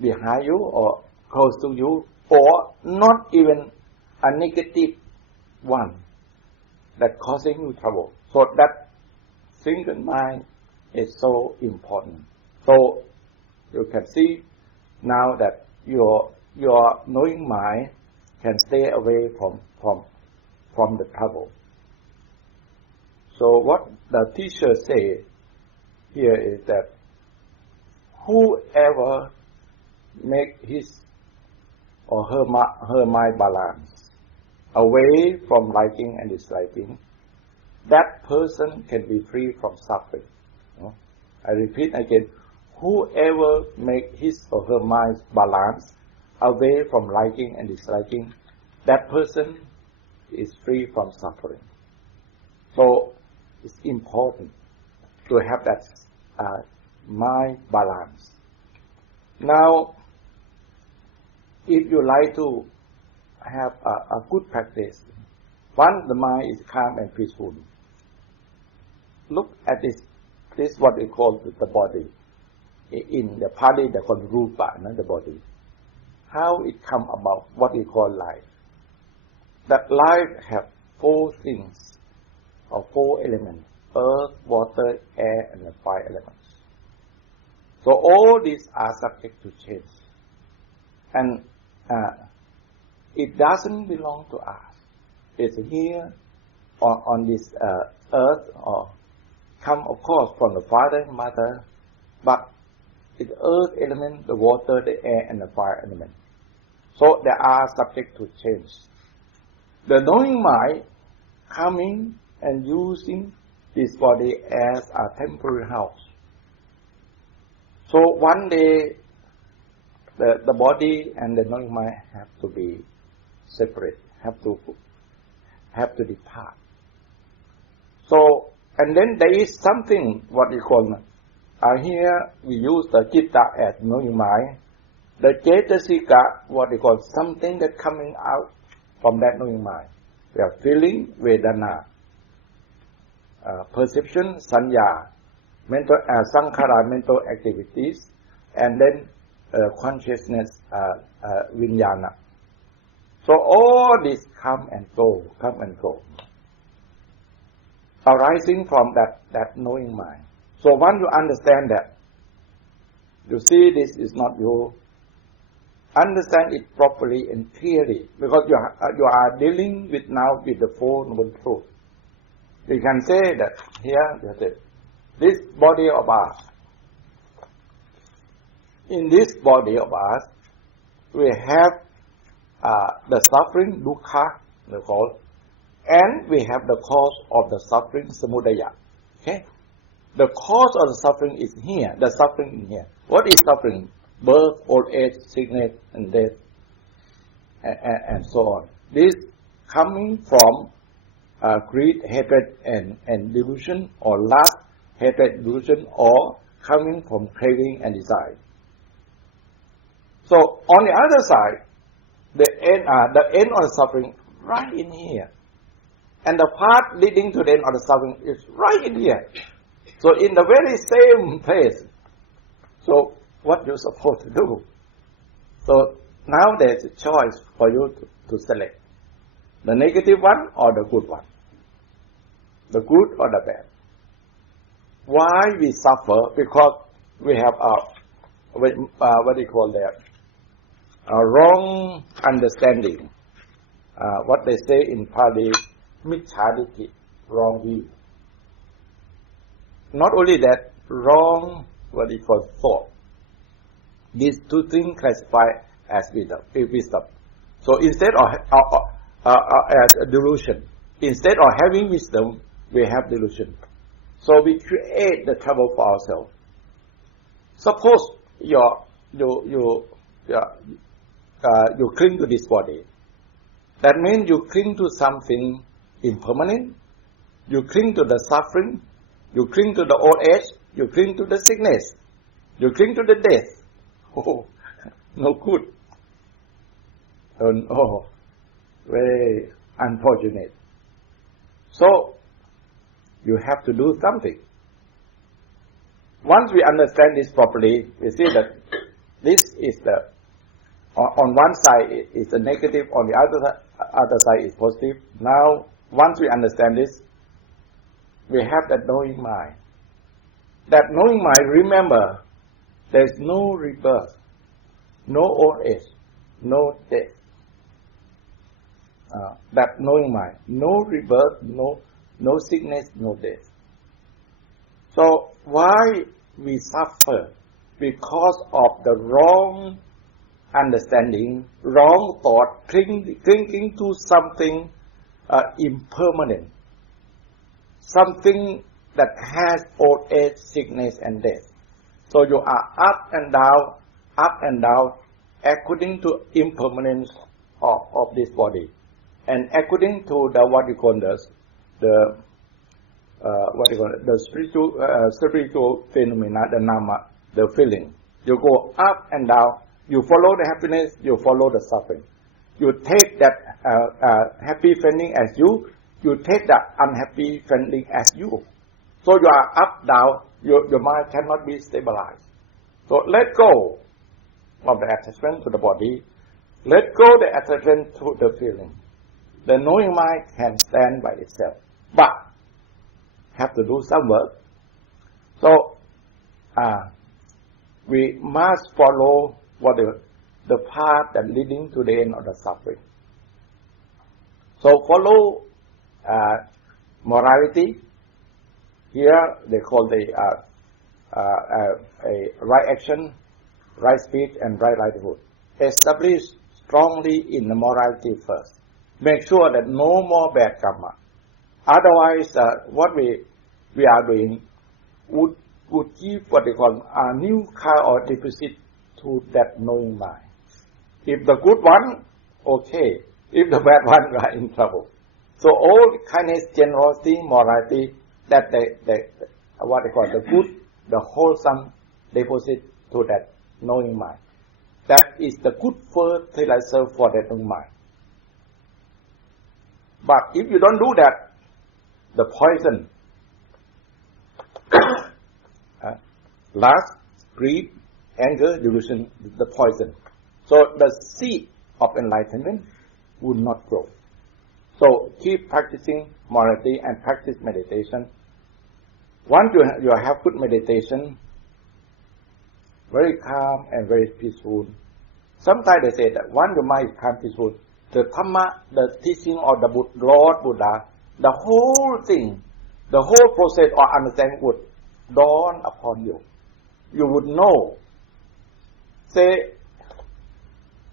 behind you or close to you, or not even a negative one that causing you trouble. So that single mind is so important. So you can see now that your knowing mind can stay away from the trouble. So what the teacher said here is that whoever make his or her mind balance, away from liking and disliking, that person can be free from suffering. I repeat again, whoever make his or her mind balanced away from liking and disliking, that person is free from suffering. So it's important to have that mind balance. Now, if you like to have a good practice, once the mind is calm and peaceful, look at this what we call the body. In the Pali, they call rupa, the body. How it come about, what we call life. That life have 4 things, or 4 elements: earth, water, air, and the 5 elements. So all these are subject to change. And it doesn't belong to us. It's here on this earth, or come, of course, from the father and mother, but it's earth element, the water, the air, and the fire element. So they are subject to change. The knowing mind coming and using this body as a temporary house. So one day, the body and the knowing mind have to be separate, have to depart. So, and then there is something what we call, here we use the citta as knowing mind. The cetasika, what we call something that coming out from that knowing mind. We have feeling, vedana, perception, sanya, mental, sankhara, mental activities, and then consciousness, vijnana. So all this come and go, arising from that knowing mind. So once you understand that, you see this is not you, understand it properly and clearly, because you are dealing with now with the Four Noble Truths. We can say that here, this body of us, in this body of us, we have the suffering, dukkha, they call, and we have the cause of the suffering, samudaya. Okay? The cause of the suffering is here, the suffering in here. What is suffering? Birth, old age, sickness, and death, and so on. This coming from greed, hatred, and delusion, or lust, hatred, delusion, or coming from craving and desire. So on the other side, the end of the suffering right in here, and the path leading to the end of the suffering is right in here. So in the very same place. So what you're supposed to do? So now there's a choice for you to select the negative one or the good one, the good or the bad. Why we suffer? Because we have what do you call that? A wrong understanding. What they say in Pali, micchaditi, wrong view. Not only that, wrong what we call thought. These 2 things classify as wisdom. So instead of as a delusion, instead of having wisdom, we have delusion. So we create the trouble for ourselves. Suppose you cling to this body. That means you cling to something impermanent. You cling to the suffering. You cling to the old age. You cling to the sickness. You cling to the death. Oh, no good. Very unfortunate. So, you have to do something. Once we understand this properly, we see that this is on one side is the negative, on the other side is positive. Now, once we understand this, we have that knowing mind. That knowing mind, remember, there is no rebirth, no old age, no death. That knowing mind, no rebirth, no sickness, no death. So why we suffer? Because of the wrong understanding, wrong thought, clinging to something impermanent, something that has old age, sickness, and death. So you are up and down, according to impermanence of this body, and according to the spiritual phenomena, the nama, the feeling. You go up and down. You follow the happiness. You follow the suffering. You take that happy feeling as you. You take that unhappy feeling as you. So you are up, down. Your mind cannot be stabilized. So let go of the attachment to the body. Let go the attachment to the feeling. The knowing mind can stand by itself, but have to do some work. So we must follow the path that leading to the end of the suffering. So follow morality. Here they call the a right action, right speech, and right livelihood. Establish strongly in the morality first. Make sure that no more bad karma. Otherwise, what we are doing would give what they call a new kind of deposit to that knowing mind. If the good one, okay. If the bad one, we are in trouble. So all kindness, generosity, morality, that what they call the good, the wholesome deposit to that knowing mind. That is the good fertilizer for that knowing mind. But if you don't do that, the poison, lust, greed, anger, delusion, the poison. So the seed of enlightenment would not grow. So keep practicing morality and practice meditation. Once you have good meditation, very calm and very peaceful. Sometimes they say that once your mind is calm, peaceful, the Dhamma, the teaching of the Lord Buddha, the whole thing, the whole process of understanding would dawn upon you. You would know. Say,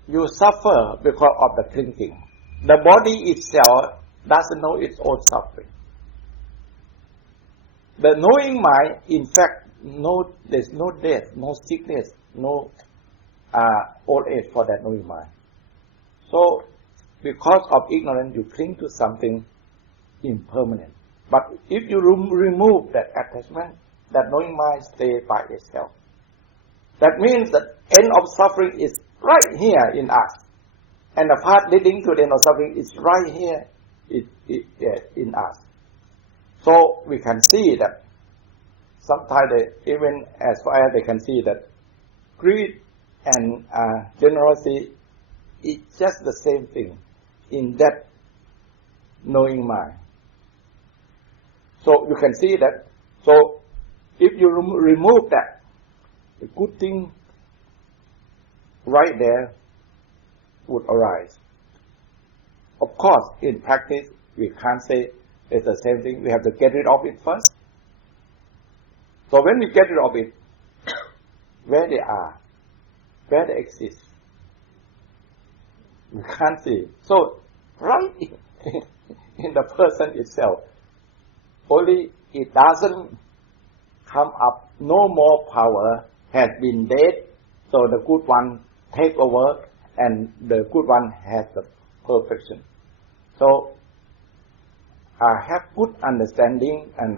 you suffer because of the clinging. The body itself doesn't know its own suffering. The knowing mind, in fact, there's no death, no sickness, no old age for that knowing mind. So, because of ignorance, you cling to something impermanent. But if you remove that attachment, that knowing mind stays by itself. That means that end of suffering is right here in us. And the path leading to the end of suffering is right here in us. So we can see that sometimes even as far as they can see that greed and generosity is just the same thing in that knowing mind. So you can see that. So if you remove that, the good thing right there would arise. Of course, in practice, we can't say it's the same thing. We have to get rid of it first. So when we get rid of it, where they are, where they exist, we can't see. So right in the person itself, only it doesn't come up, no more power has been dead, so the good one take over and the good one has the perfection. So have good understanding and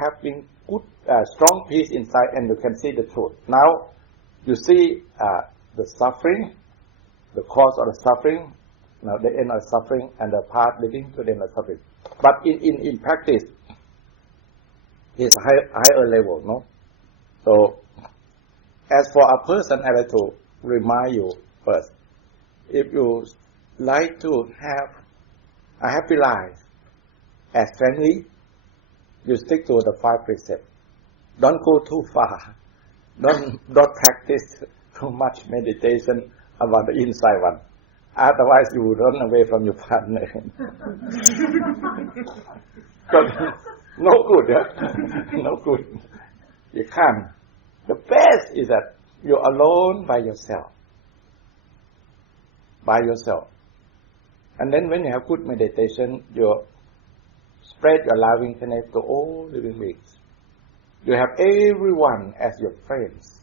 having good strong peace inside, and you can see the truth. Now you see the suffering, the cause of the suffering, now the end of suffering, and the path leading to the end of suffering. But in practice, it's higher level, no? So, as for a person, I like to remind you first, if you like to have a happy life as family, you stick to the 5 precepts. Don't go too far. Don't practice too much meditation about the inside one. Otherwise, you will run away from your partner. No good, yeah? No good. You can't. The best is that you're alone by yourself. By yourself. And then when you have good meditation, you spread your loving kindness to all living beings. You have everyone as your friends.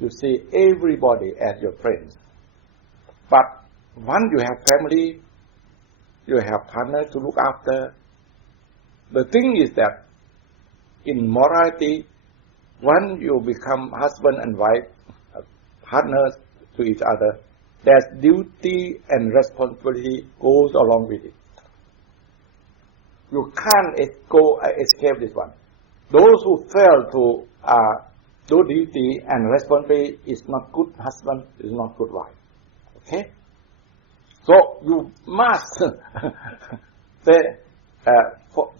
You see everybody as your friends. But once you have family, you have partner to look after. The thing is that in morality, when you become husband and wife, partners to each other, there's duty and responsibility goes along with it. You can't escape this one. Those who fail to do duty and responsibility is not good husband, is not good wife. Okay? So you must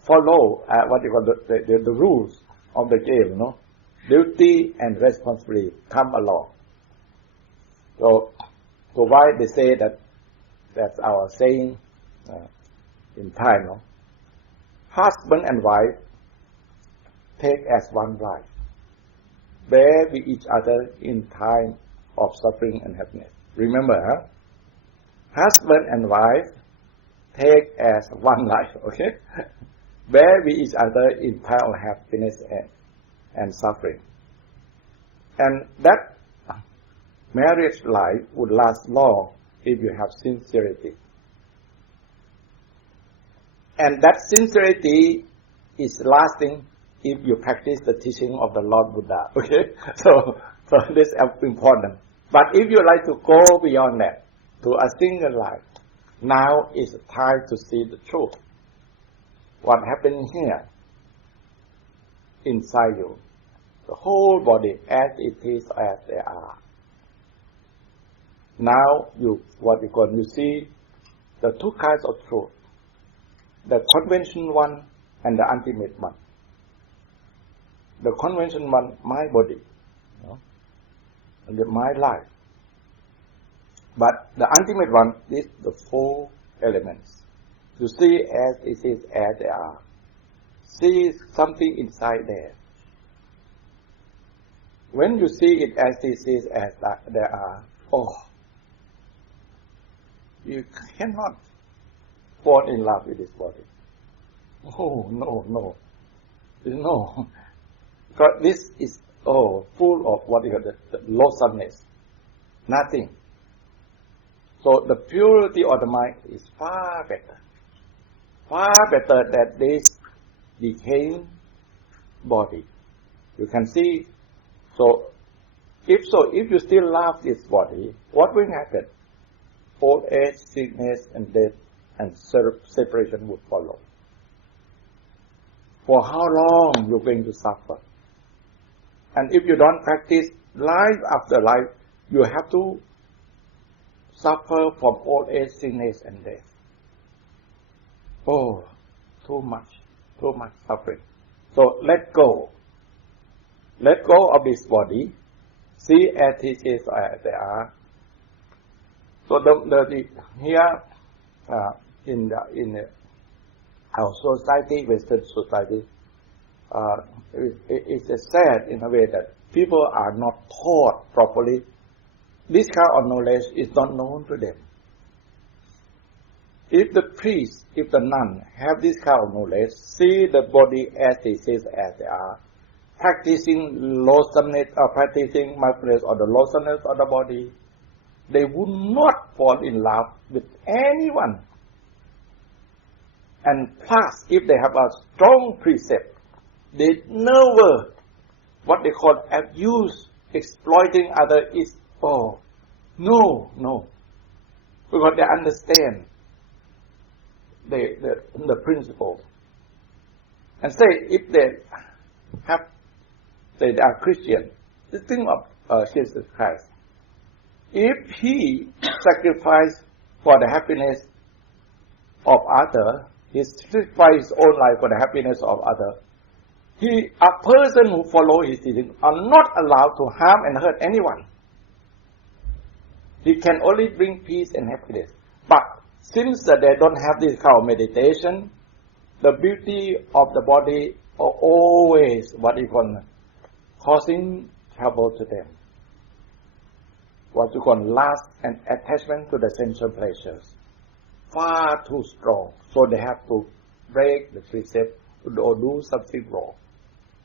follow what you call the rules of the game, no? Duty and responsibility come along. So why they say that's our saying in Thai, no? Husband and wife take as one life, bear with each other in time of suffering and happiness. Remember, husband and wife take as one life, okay? Bear with each other in time of happiness and suffering. And that marriage life would last long if you have sincerity. And that sincerity is lasting if you practice the teaching of the Lord Buddha, okay? So this is important. But if you like to go beyond that, to a single life, now is the time to see the truth. What happened here, inside you, the whole body as it is, as they are. Now you see the two kinds of truth, the conventional one and the ultimate one. The conventional one, my body, and my life. But the ultimate one is the four elements. You see as it is, as they are. See something inside there. When you see it as it is, as they are, you cannot fall in love with this body. Oh, no. Because this is full of what you call the loathsomeness. Nothing. So the purity of the mind is far better. Far better than this decaying body. You can see. So if you still love this body, what will happen? Old age, sickness, and death, and separation would follow. For how long you're going to suffer? And if you don't practice life after life, you have to suffer from old age, sickness, and death. Oh, too much suffering. So let go. Let go of this body. See as it is, as they are. So here in our society, Western society, it's sad in a way that people are not taught properly. This kind of knowledge is not known to them. If the priest, if the nun have this kind of knowledge, see the body as it is, as they are, practicing loathsomeness or practicing mindfulness or the loathsomeness of the body, they would not fall in love with anyone. And plus, if they have a strong precept, they never, what they call abuse, exploiting others is, no. Because they understand the principles. And say, if they are Christian, the thing of Jesus Christ, if he sacrificed for the happiness of others, he sacrificed his own life for the happiness of others, a person who follows his teaching are not allowed to harm and hurt anyone. He can only bring peace and happiness. But since they don't have this kind of meditation, the beauty of the body are always what you call causing trouble to them. What you call lust and attachment to the sensual pleasures, far too strong. So they have to break the precept or do something wrong.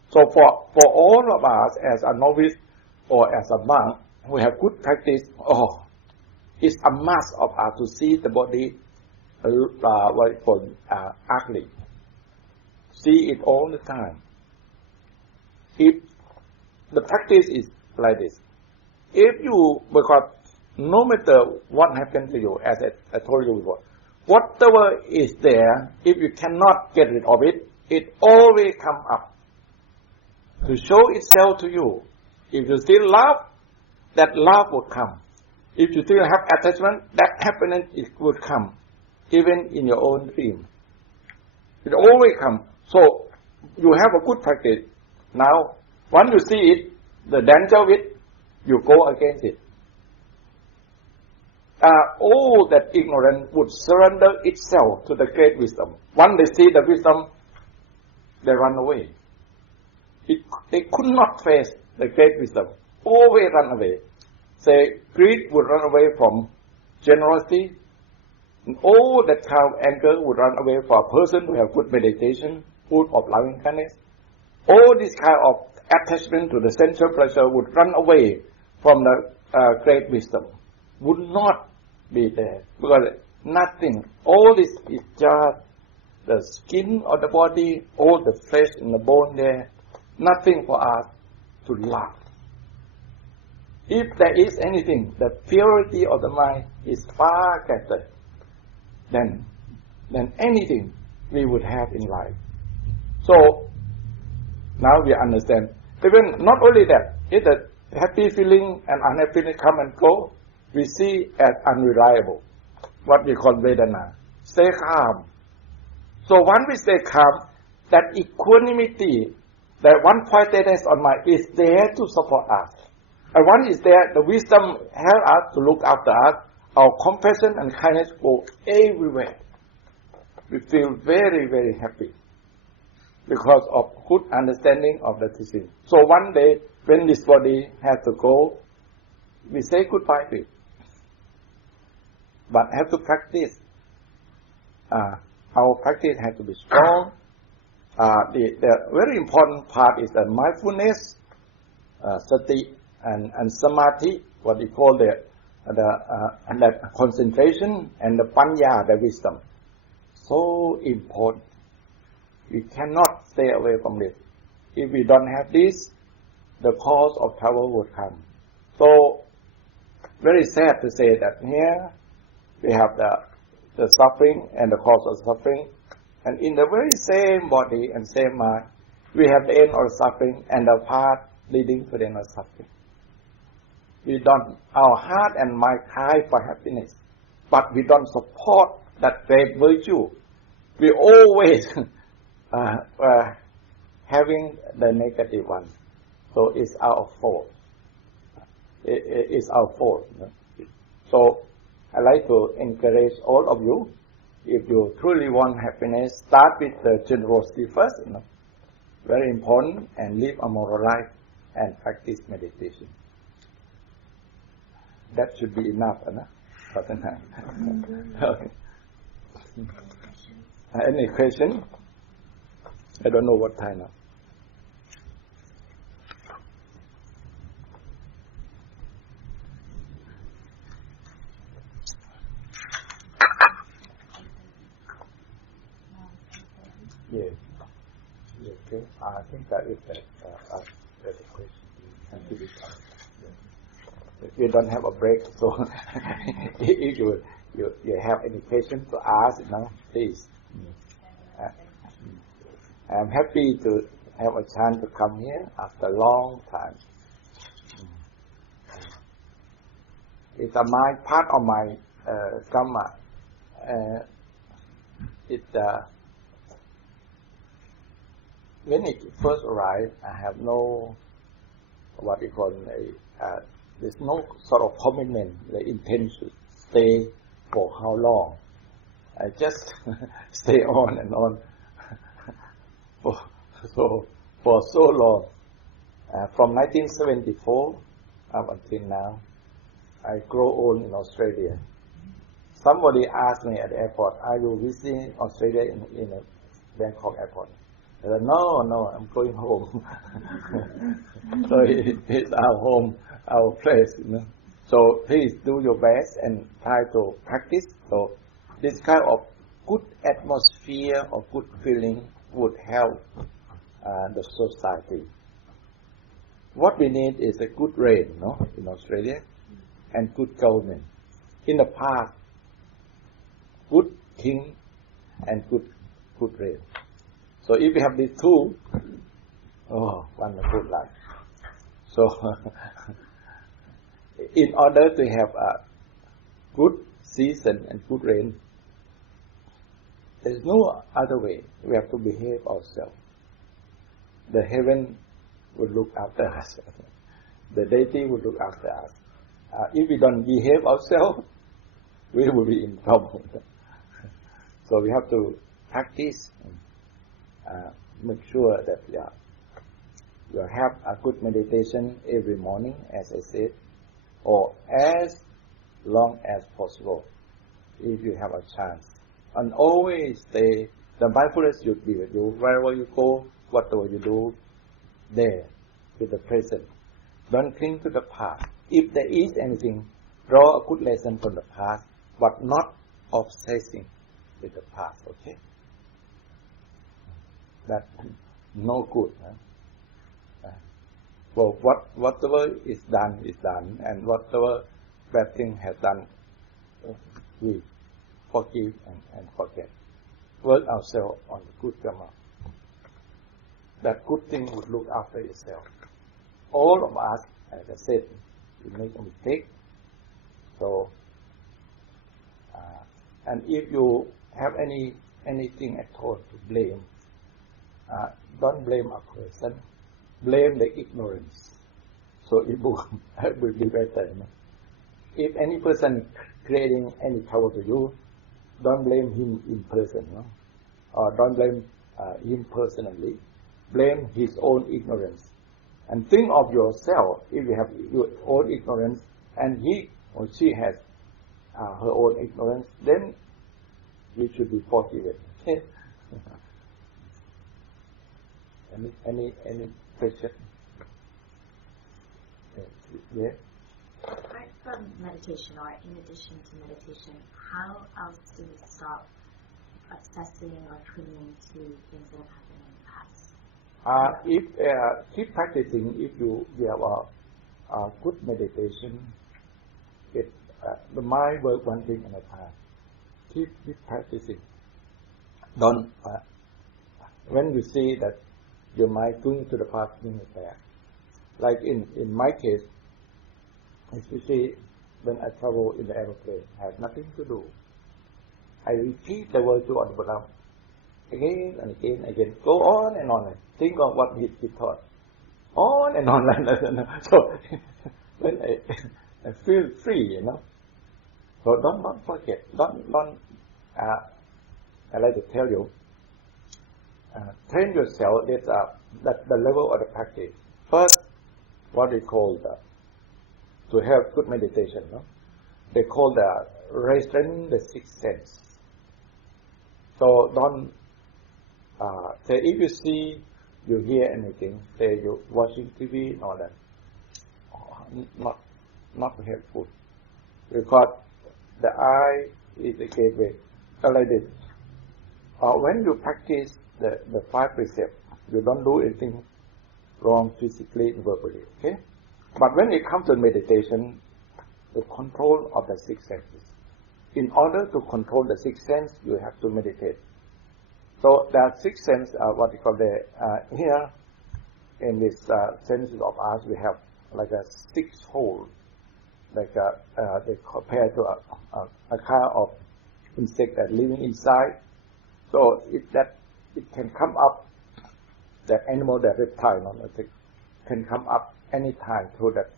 So for all of us as a novice or as a monk, we have good practice. It's a must of us to see the body ugly. See it all the time. If the practice is like this, because no matter what happened to you, as I told you before, whatever is there, if you cannot get rid of it, it always comes up to show itself to you. If you still love, that love will come. If you still have attachment, that happiness will come, even in your own dream. It always comes. So you have a good practice. Now, once you see it, the danger of it, you go against it. All that ignorance would surrender itself to the great wisdom. Once they see the wisdom, they run away. They could not face the great wisdom. Always run away. Say, greed would run away from generosity. And all that kind of anger would run away for a person who have good meditation, full of loving kindness. All this kind of attachment to the sensual pleasure would run away from the great wisdom. Would not be there. Because nothing. All this is just the skin of the body, all the flesh and the bone there. Nothing for us to love. If there is anything, the purity of the mind is far greater than anything we would have in life. So now we understand. Even not only that, if the happy feeling and unhappy feeling come and go, we see as unreliable. What we call Vedana. Stay calm. So once we stay calm, that equanimity, that one-pointedness on mind is there to support us. And once it's there, the wisdom helps us to look after us. Our compassion and kindness go everywhere. We feel very, very happy because of good understanding of the teaching. So one day, when this body has to go, we say goodbye to it. But have to practice. Our practice has to be strong. The very important part is the mindfulness, sati, and samadhi, what we call that concentration, and the panya, the wisdom. So important. We cannot stay away from this. If we don't have this, the cause of trouble would come. So, very sad to say that here we have the suffering and the cause of suffering, and in the very same body and same mind, we have the end of suffering and the path leading to the end of suffering. Our heart and mind cry for happiness, but we don't support that great virtue. We always having the negative one. So it's our fault. It's our fault. So I like to encourage all of you, if you truly want happiness, start with the generosity first, very important, and live a moral life and practice meditation. That should be enough, for tonight. Okay. Any question? I don't know what time now. Yes. Okay. I think that is that. That's a question. Thank you. We don't have a break, so if you have any questions to ask, please. I'm happy to have a chance to come here after a long time. It's part of my karma. When it first arrived, I have no, what we call there's no sort of commitment, the intent to stay for how long. I just stay on and on for so long. From 1974 up until now, I grow old in Australia. Somebody asked me at the airport, "Are you visiting Australia in a Bangkok airport?" I said, "No, I'm going home." So it's our home, our place. So please do your best and try to practice. So this kind of good atmosphere or good feeling would help the society. What we need is a good rain, in Australia, and good government. In the past, good king and good rain. So if we have these two, wonderful life. So in order to have a good season and good rain, there is no other way. We have to behave ourselves. The heaven will look after us. The deity will look after us. If we don't behave ourselves, we will be in trouble. So we have to practice, make sure that you have a good meditation every morning, as I said, or as long as possible, if you have a chance. And always stay, the mindfulness should be with you. Wherever you go, whatever you do, there, with the present. Don't cling to the past. If there is anything, draw a good lesson from the past, but not obsessing with the past, okay? That no good. So whatever is done, and whatever bad thing has done, we forgive and forget. Work ourselves on the good karma. That good thing would look after itself. All of us, as I said, we make a mistake. So, and if you have anything at all to blame, don't blame a person. Blame the ignorance. So it will be better. If any person creating any trouble to you, don't blame him in person, or don't blame him personally. Blame his own ignorance. And think of yourself, if you have your own ignorance, and he or she has her own ignorance, then you should be forgiven. Okay? Any question? Yeah? Apart from meditation, or in addition to meditation, how else do we stop obsessing or clinging to things that have happened in the past? If keep practicing, if you have a good meditation, the mind works one thing in the past. Keep practicing. Don't when you see that your mind going to the past, bring it back. Like in my case, especially when I travel in the aeroplane, I have nothing to do. I repeat the virtue of the Buddha again and again. Go on and on. Think of what he taught. On and on. So when I feel free, So don't forget. Don't. I like to tell you. Train yourself. That's the level of the practice. First, what they call to have good meditation. They call restrain the sixth sense. So don't say if you see, you hear anything, say you're watching TV and all that. Not helpful. Because the eye is the gateway. Like this. When you practice the 5 precepts, you don't do anything wrong physically and verbally. Okay? But when it comes to meditation, the control of the 6 senses. In order to control the 6 senses, you have to meditate. So there are 6 senses, what we call here, in this senses of us, we have like a 6 hole, like they compare to a kind of insect that living inside. So it can come up, that animal, that reptile, can come up any time through that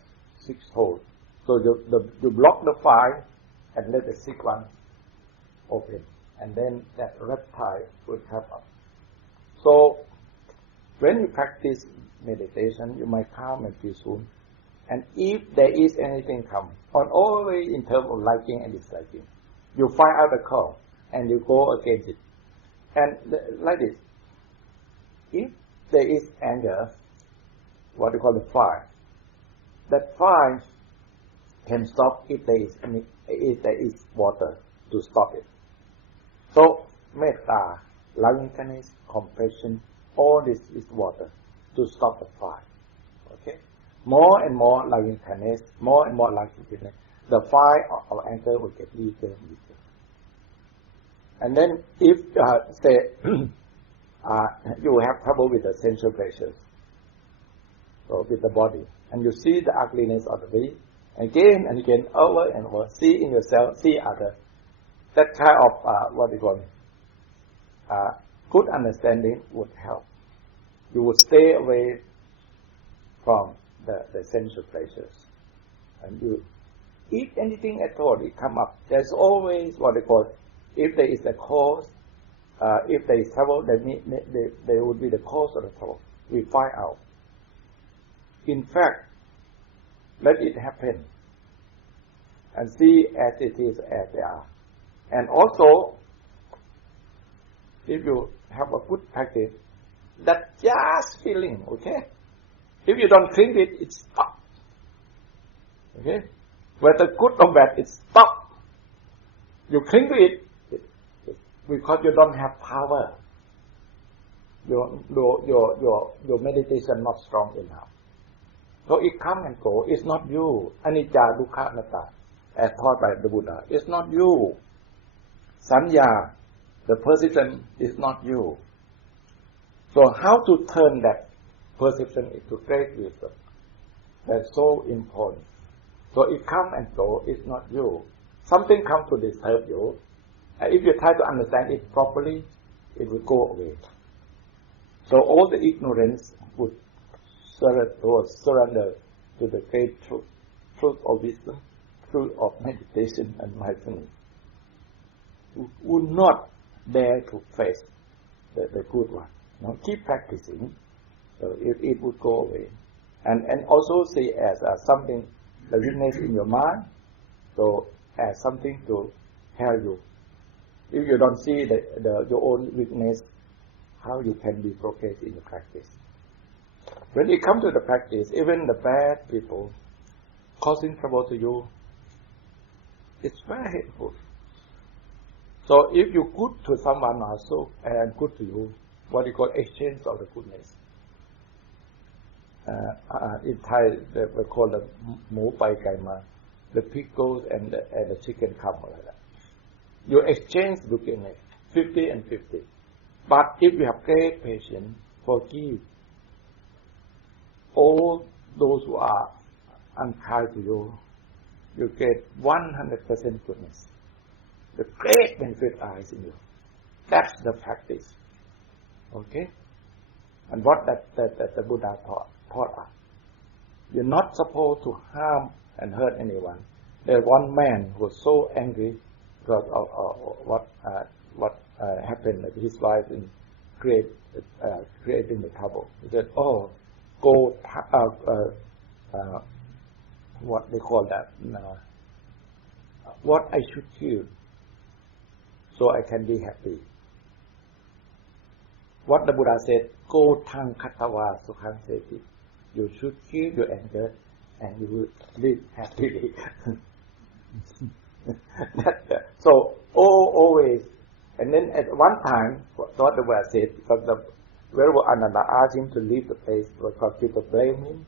6 hole. So you block the 5 and let the 6th one open, and then that reptile will come up. So when you practice meditation, you might calm and peaceful. And if there is anything come, on always in terms of liking and disliking, you find out the cause and you go against it. And like this, if there is anger, what we call the fire, that fire can stop if there is water to stop it. So, metta, loving kindness, compassion, all this is water to stop the fire. Okay? More and more loving kindness, more and more loving kindness, the fire of anger will get weaker and weaker. And then if, say, you have trouble with the sensual pleasures, so with the body, and you see the ugliness of the body, again and again, over and over, see in yourself, see others, that kind of, what do you call it, good understanding would help. You would stay away from the sensual pleasures. And you eat anything at all, it come up. There's always what they call, if there is a cause, if there is trouble, there would be the cause of the trouble. We find out. In fact, let it happen and see as it is as they are. And also, if you have a good practice, that just feeling, okay? If you don't think it, it stops. Okay? Whether good or bad, it stops. You cling to it, because you don't have power. Your meditation not strong enough. So it come and go. It's not you. Anicca, dukkha, anatta, as taught by the Buddha. It's not you. Sanya, the perception, is not you. So how to turn that perception into great wisdom? That's so important. So it come and go. It's not you. Something comes to disturb you. And if you try to understand it properly, it will go away. So all the ignorance would surrender to the great truth of wisdom, truth of meditation and mindfulness. Would not dare to face the good one. Now keep practicing, so it would go away. And also see as something, the weakness in your mind, so as something to help you. If you don't see your own weakness, how you can be progress in the practice? When it comes to the practice, even the bad people causing trouble to you, it's very hateful. So if you good to someone also and good to you, what you call exchange of the goodness. In Thai, we call the mu pai kai ma, the pig goes and the chicken come like that. You exchange the goodness, 50 and 50. But if you have great patience, forgive all those who are unkind to you, you get 100% goodness. The great benefit lies in you. That's the practice. Okay? And what that the Buddha taught us. You're not supposed to harm and hurt anyone. There's one man who was so angry because of what happened with his wife in creating the trouble. He said, "Oh, go what they call that? What I should kill, so I can be happy." What the Buddha said, "Go tang katawa sukhang seti." You should kill your anger, and you will live happily. So always, and then at one time, what the Buddha said, because the Venerable Ananda asked him to leave the place because people blame him.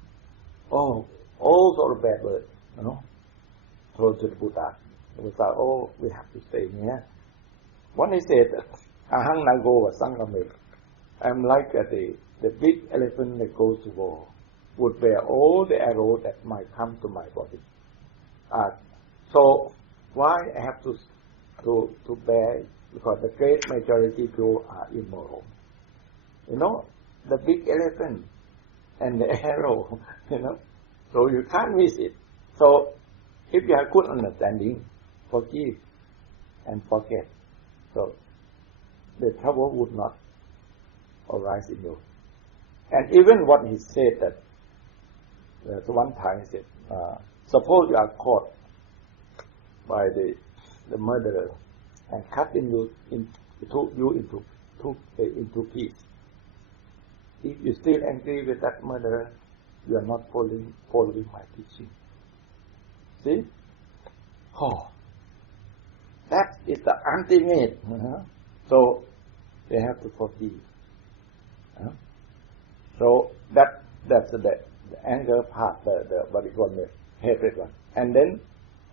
Oh, all sort of bad words, told to the Buddha. It was like, oh, we have to stay here. When he said, "Ahang nago sangame," I'm like the big elephant that goes to war, would bear all the arrows that might come to my body. So why I have to bear? Because the great majority people are immoral. The big elephant and the arrow, so you can't miss it. So if you have good understanding, forgive and forget. So the trouble would not arise in you. And even what he said that one time he said, suppose you are caught by the murderer and cut into pieces. If you still angry with that murderer, you are not following my teaching. See? Oh, that is the ultimate. So they have to forgive. So that's the anger part, the what we call the hatred one, and then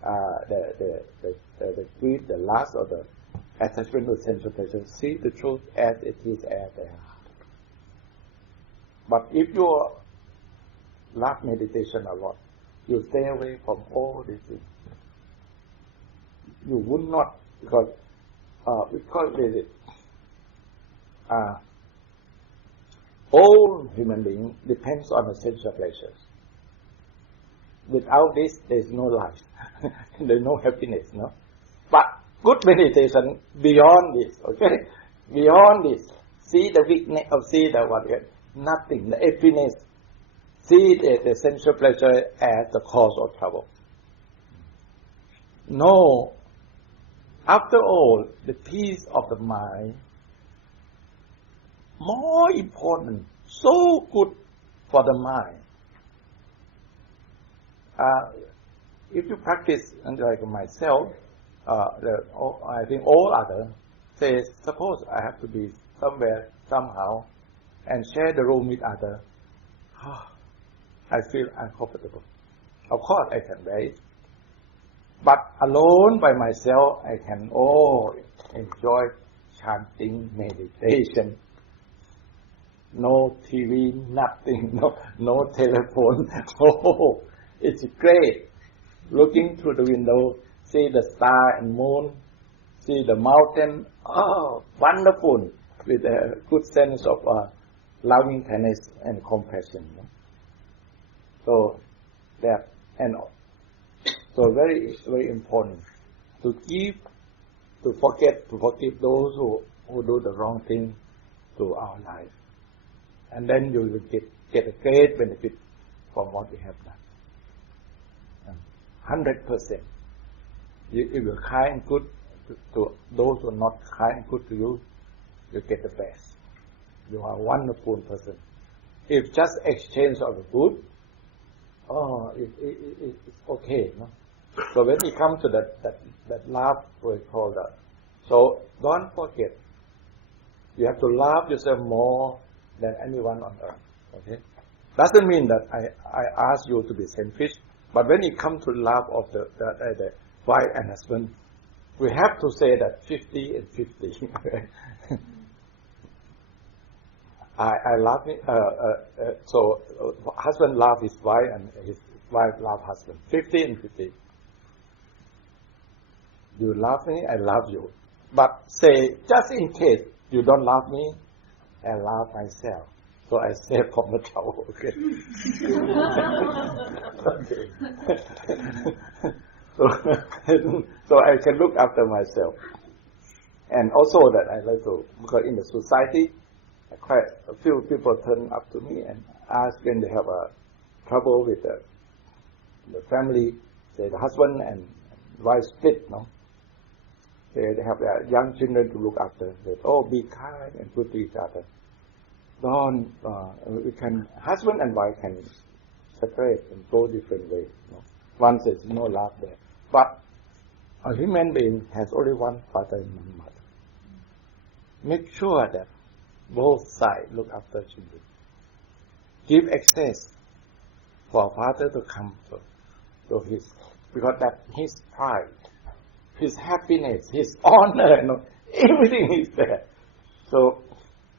the greed, the lust, or the attachment to sense of pleasure. See the truth as it is, as they are. But if you love meditation a lot, you stay away from all these things. You would not, because we call it all human being depends on the sense of pleasures. Without this, there is no life. There is no happiness, no. But good meditation beyond this, okay? Beyond this, see the weakness of nothing, the emptiness. See the sensual pleasure as the cause of trouble. No, after all, the peace of the mind more important, so good for the mind. If you practice, like myself, I think all others say, suppose I have to be somewhere, somehow, and share the room with others, I feel uncomfortable. Of course, I can bear it. But alone by myself, I can enjoy chanting, meditation. No TV, nothing, no telephone. Oh, it's great. Looking through the window, see the star and moon, see the mountain. Oh, wonderful! With a good sense of loving kindness and compassion. So that, and so very, very important to forgive those who do the wrong thing to our life. And then you will get a great benefit from what we have done. 100%. If you're kind and good to those who are not kind and good to you, you get the best. You are a wonderful person. If just exchange of the good, it's okay. No? So when you come to that love, we call that. So don't forget, you have to love yourself more than anyone on earth. Okay, doesn't mean that I ask you to be selfish, but when it comes to love of the wife and husband, we have to say that 50 and 50. I love it. So husband love his wife and his wife love husband. 50 and 50. You love me, I love you. But say, just in case you don't love me, I love myself. So I save from the trouble. Okay. So I can look after myself. And also that I like to, because in the society, quite a few people turn up to me and ask when they have a trouble with the family, say the husband and wife split, no? They have their young children to look after. They say, oh, be kind and good to each other. Don't, husband and wife can separate and go different ways. No? One says no love there. But a human being has only one father and one mother. Make sure that both sides look after children. Give access for father to come to his, because that his pride, his happiness, his honor, everything is there. So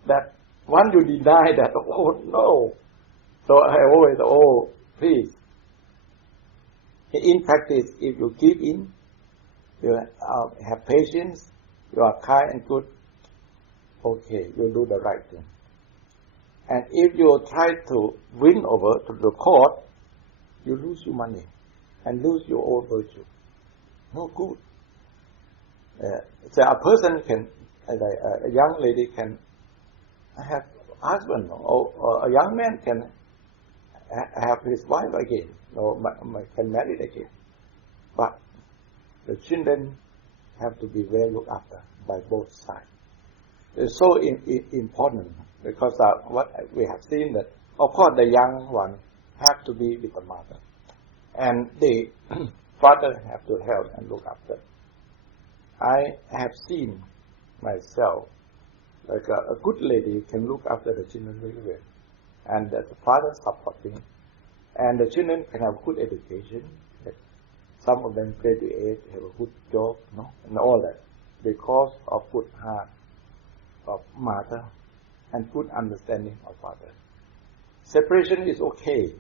that once you deny that, oh no. So I always, please. In practice, if you give in, you have patience, you are kind and good, okay, you do the right thing. And if you try to win over to the court, you lose your money and lose your own virtue. No good. So a person can, a young lady can have husband or a young man can have his wife again, or can marry again. But the children have to be well looked after by both sides. It's so important because what we have seen that, of course, the young one have to be with the mother, and the father have to help and look after. I have seen myself, like a good lady can look after the children very well, and the father supporting, and the children can have good education. Some of them graduate, have a good job, and all that, because of good heart of mother and good understanding of father. Separation is okay,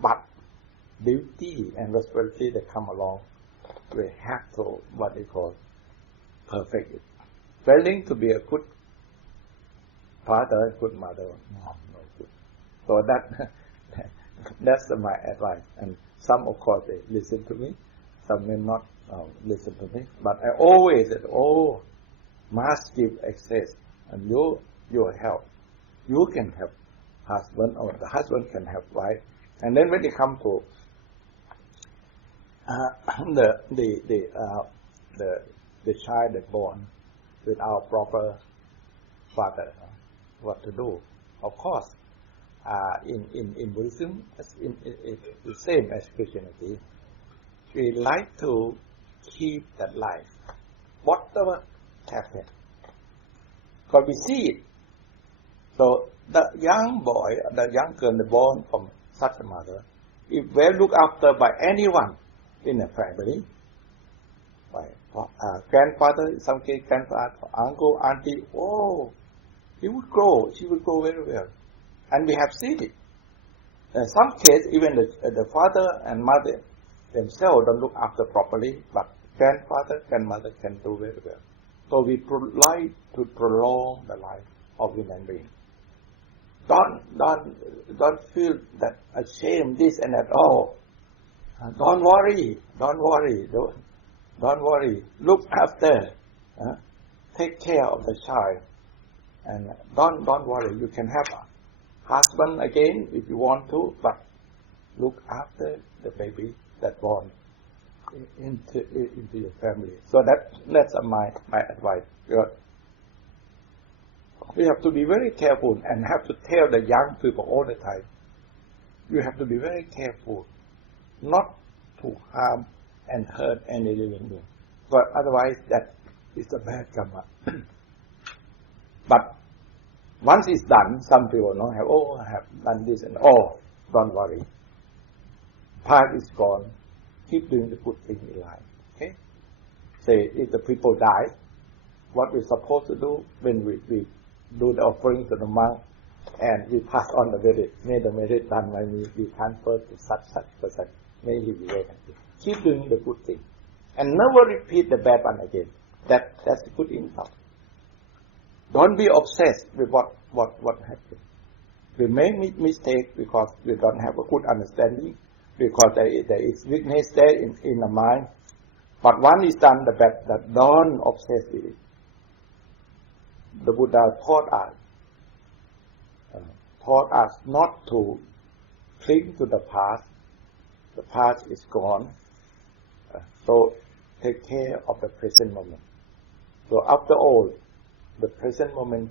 but duty and responsibility that come along, we have to what they call perfect it. Failing to be a good father, good mother, no good. So that's my advice. And some, of course, they listen to me. Some may not listen to me. But I always said, must give access, and your help. You can help husband, or the husband can help wife. And then when they come to the child that born without proper father, what to do? Of course, in Buddhism, it's the same as Christianity. We like to keep that life, whatever happens, because we see it. So the young boy, the young girl born from such a mother, if well looked after by anyone in a family, by grandfather, in some case grandfather, uncle, auntie, she would grow very well. And we have seen it. In some cases, even the father and mother themselves don't look after properly, but grandfather, grandmother can do very well. So we like to prolong the life of human being. Don't feel that ashamed, this and that. Don't worry. Look after, take care of the child, and don't worry. You can have a husband again if you want to, but look after the baby that born into your family. So that's my advice. We have to be very careful and have to tell the young people all the time. You have to be very careful not to harm and hurt any living being, but otherwise that is a bad karma. But once it's done, some people I have done this and don't worry. Past is gone. Keep doing the good thing in life. Okay? Say if the people die, what we're supposed to do when we do the offering to the monk and we pass on the merit. May the merit done by me be transferred to such person. May he be very happy. Keep doing the good thing, and never repeat the bad one again. That's a good insult. Don't be obsessed with what happened. We make mistake because we don't have a good understanding, because there is weakness there in the mind. But one is done the bad, that don't obsess with it. The Buddha taught us not to cling to the past. The past is gone. So take care of the present moment. So after all, the present moment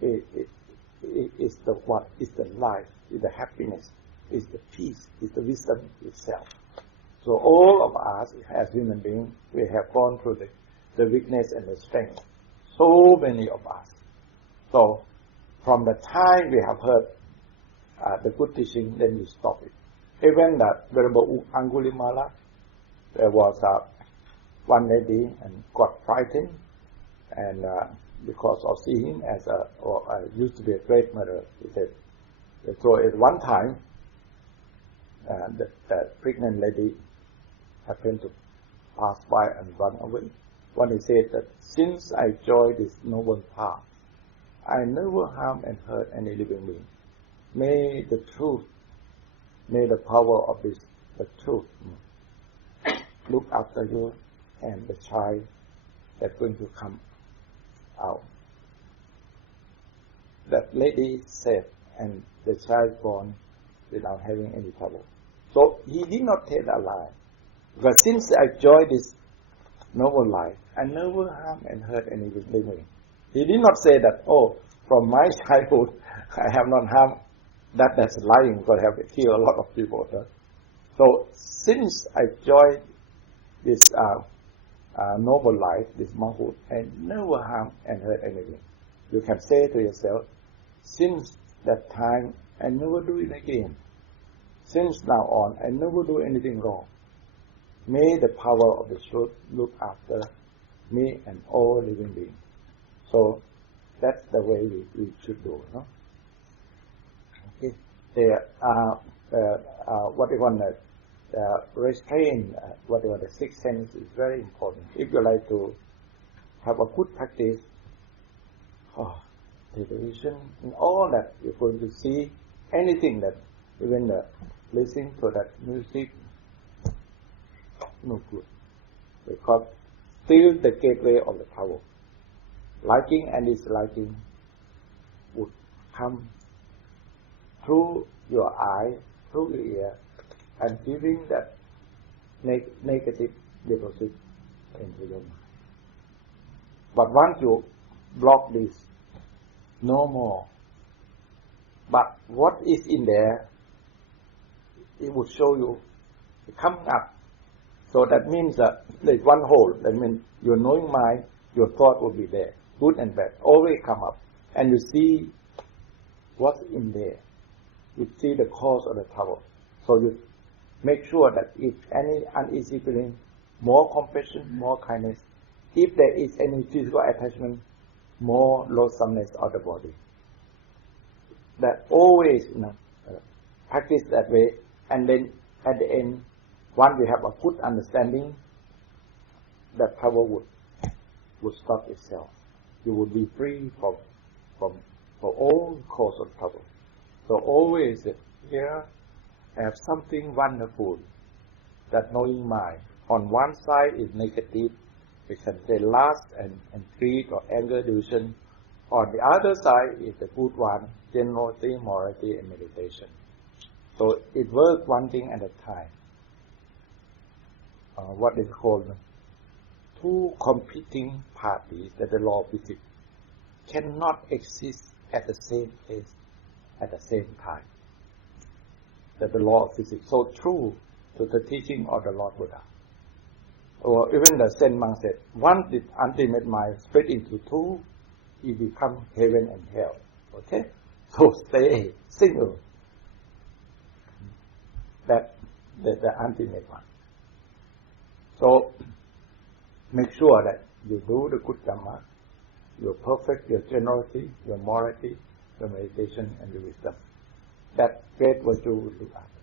is the what? Is the life, is the happiness, is the peace, is the wisdom itself. So all of us as human beings, we have gone through the weakness and the strength. So many of us. So from the time we have heard the good teaching, then we stop it. Even the Venerable Angulimala, there was one lady and got frightened, and because of seeing him as used to be a great murderer, he said. So at one time, the pregnant lady happened to pass by and run away. When he said that since I joined this noble path, I never harm and hurt any living being. May the truth, may the power of the truth look after you and the child that's going to come out. that lady said, and the child born without having any trouble. So he did not tell a lie. Because since I enjoy this noble life, I never harm and hurt any living. He did not say that, oh, from my childhood, I have not harmed. That's lying, because I have killed a lot of people. So since I enjoy this noble life, this monkhood, I never harm and hurt anything. You can say to yourself, since that time, I never do it again. Since now on, I never do anything wrong. May the power of the truth look after me and all living beings. So that's the way we should do. No? Okay. What you want to restrain, what you want the sixth sense is very important. If you like to have a good practice, television and all that, you're going to see anything that, even listening to that music, no good. Because still the gateway of the power. Liking and disliking would come through your eye, through your ear, and giving that negative deposit into your mind. But once you block this, no more. But what is in there, it will show you coming up. So that means that there's one hole. That means your knowing mind, your thought will be there. Good and bad always come up. And you see what's in there. You see the cause of the trouble. So you make sure that if any uneasy feeling, more compassion, more kindness. If there is any physical attachment, more loathsomeness of the body. That always, practice that way, and then at the end, once we have a good understanding, that power would stop itself. You would be free from all cause of trouble. So always here, have something wonderful, that knowing mind. On one side is negative, we can say lust and greed or anger, delusion. On the other side is the good one, generosity, morality, and meditation. So it works one thing at a time. What is called two competing parties, that the law of physics cannot exist at the same place at the same time. That the law of physics so true to the teaching of the Lord Buddha. Or even the Zen monk said, once the ultimate mind split into two, it becomes heaven and hell. Okay? So stay single. That's the ultimate one. So make sure that you do the good karma, you perfect your generosity, your morality, your meditation, and your wisdom. That great virtue will look after.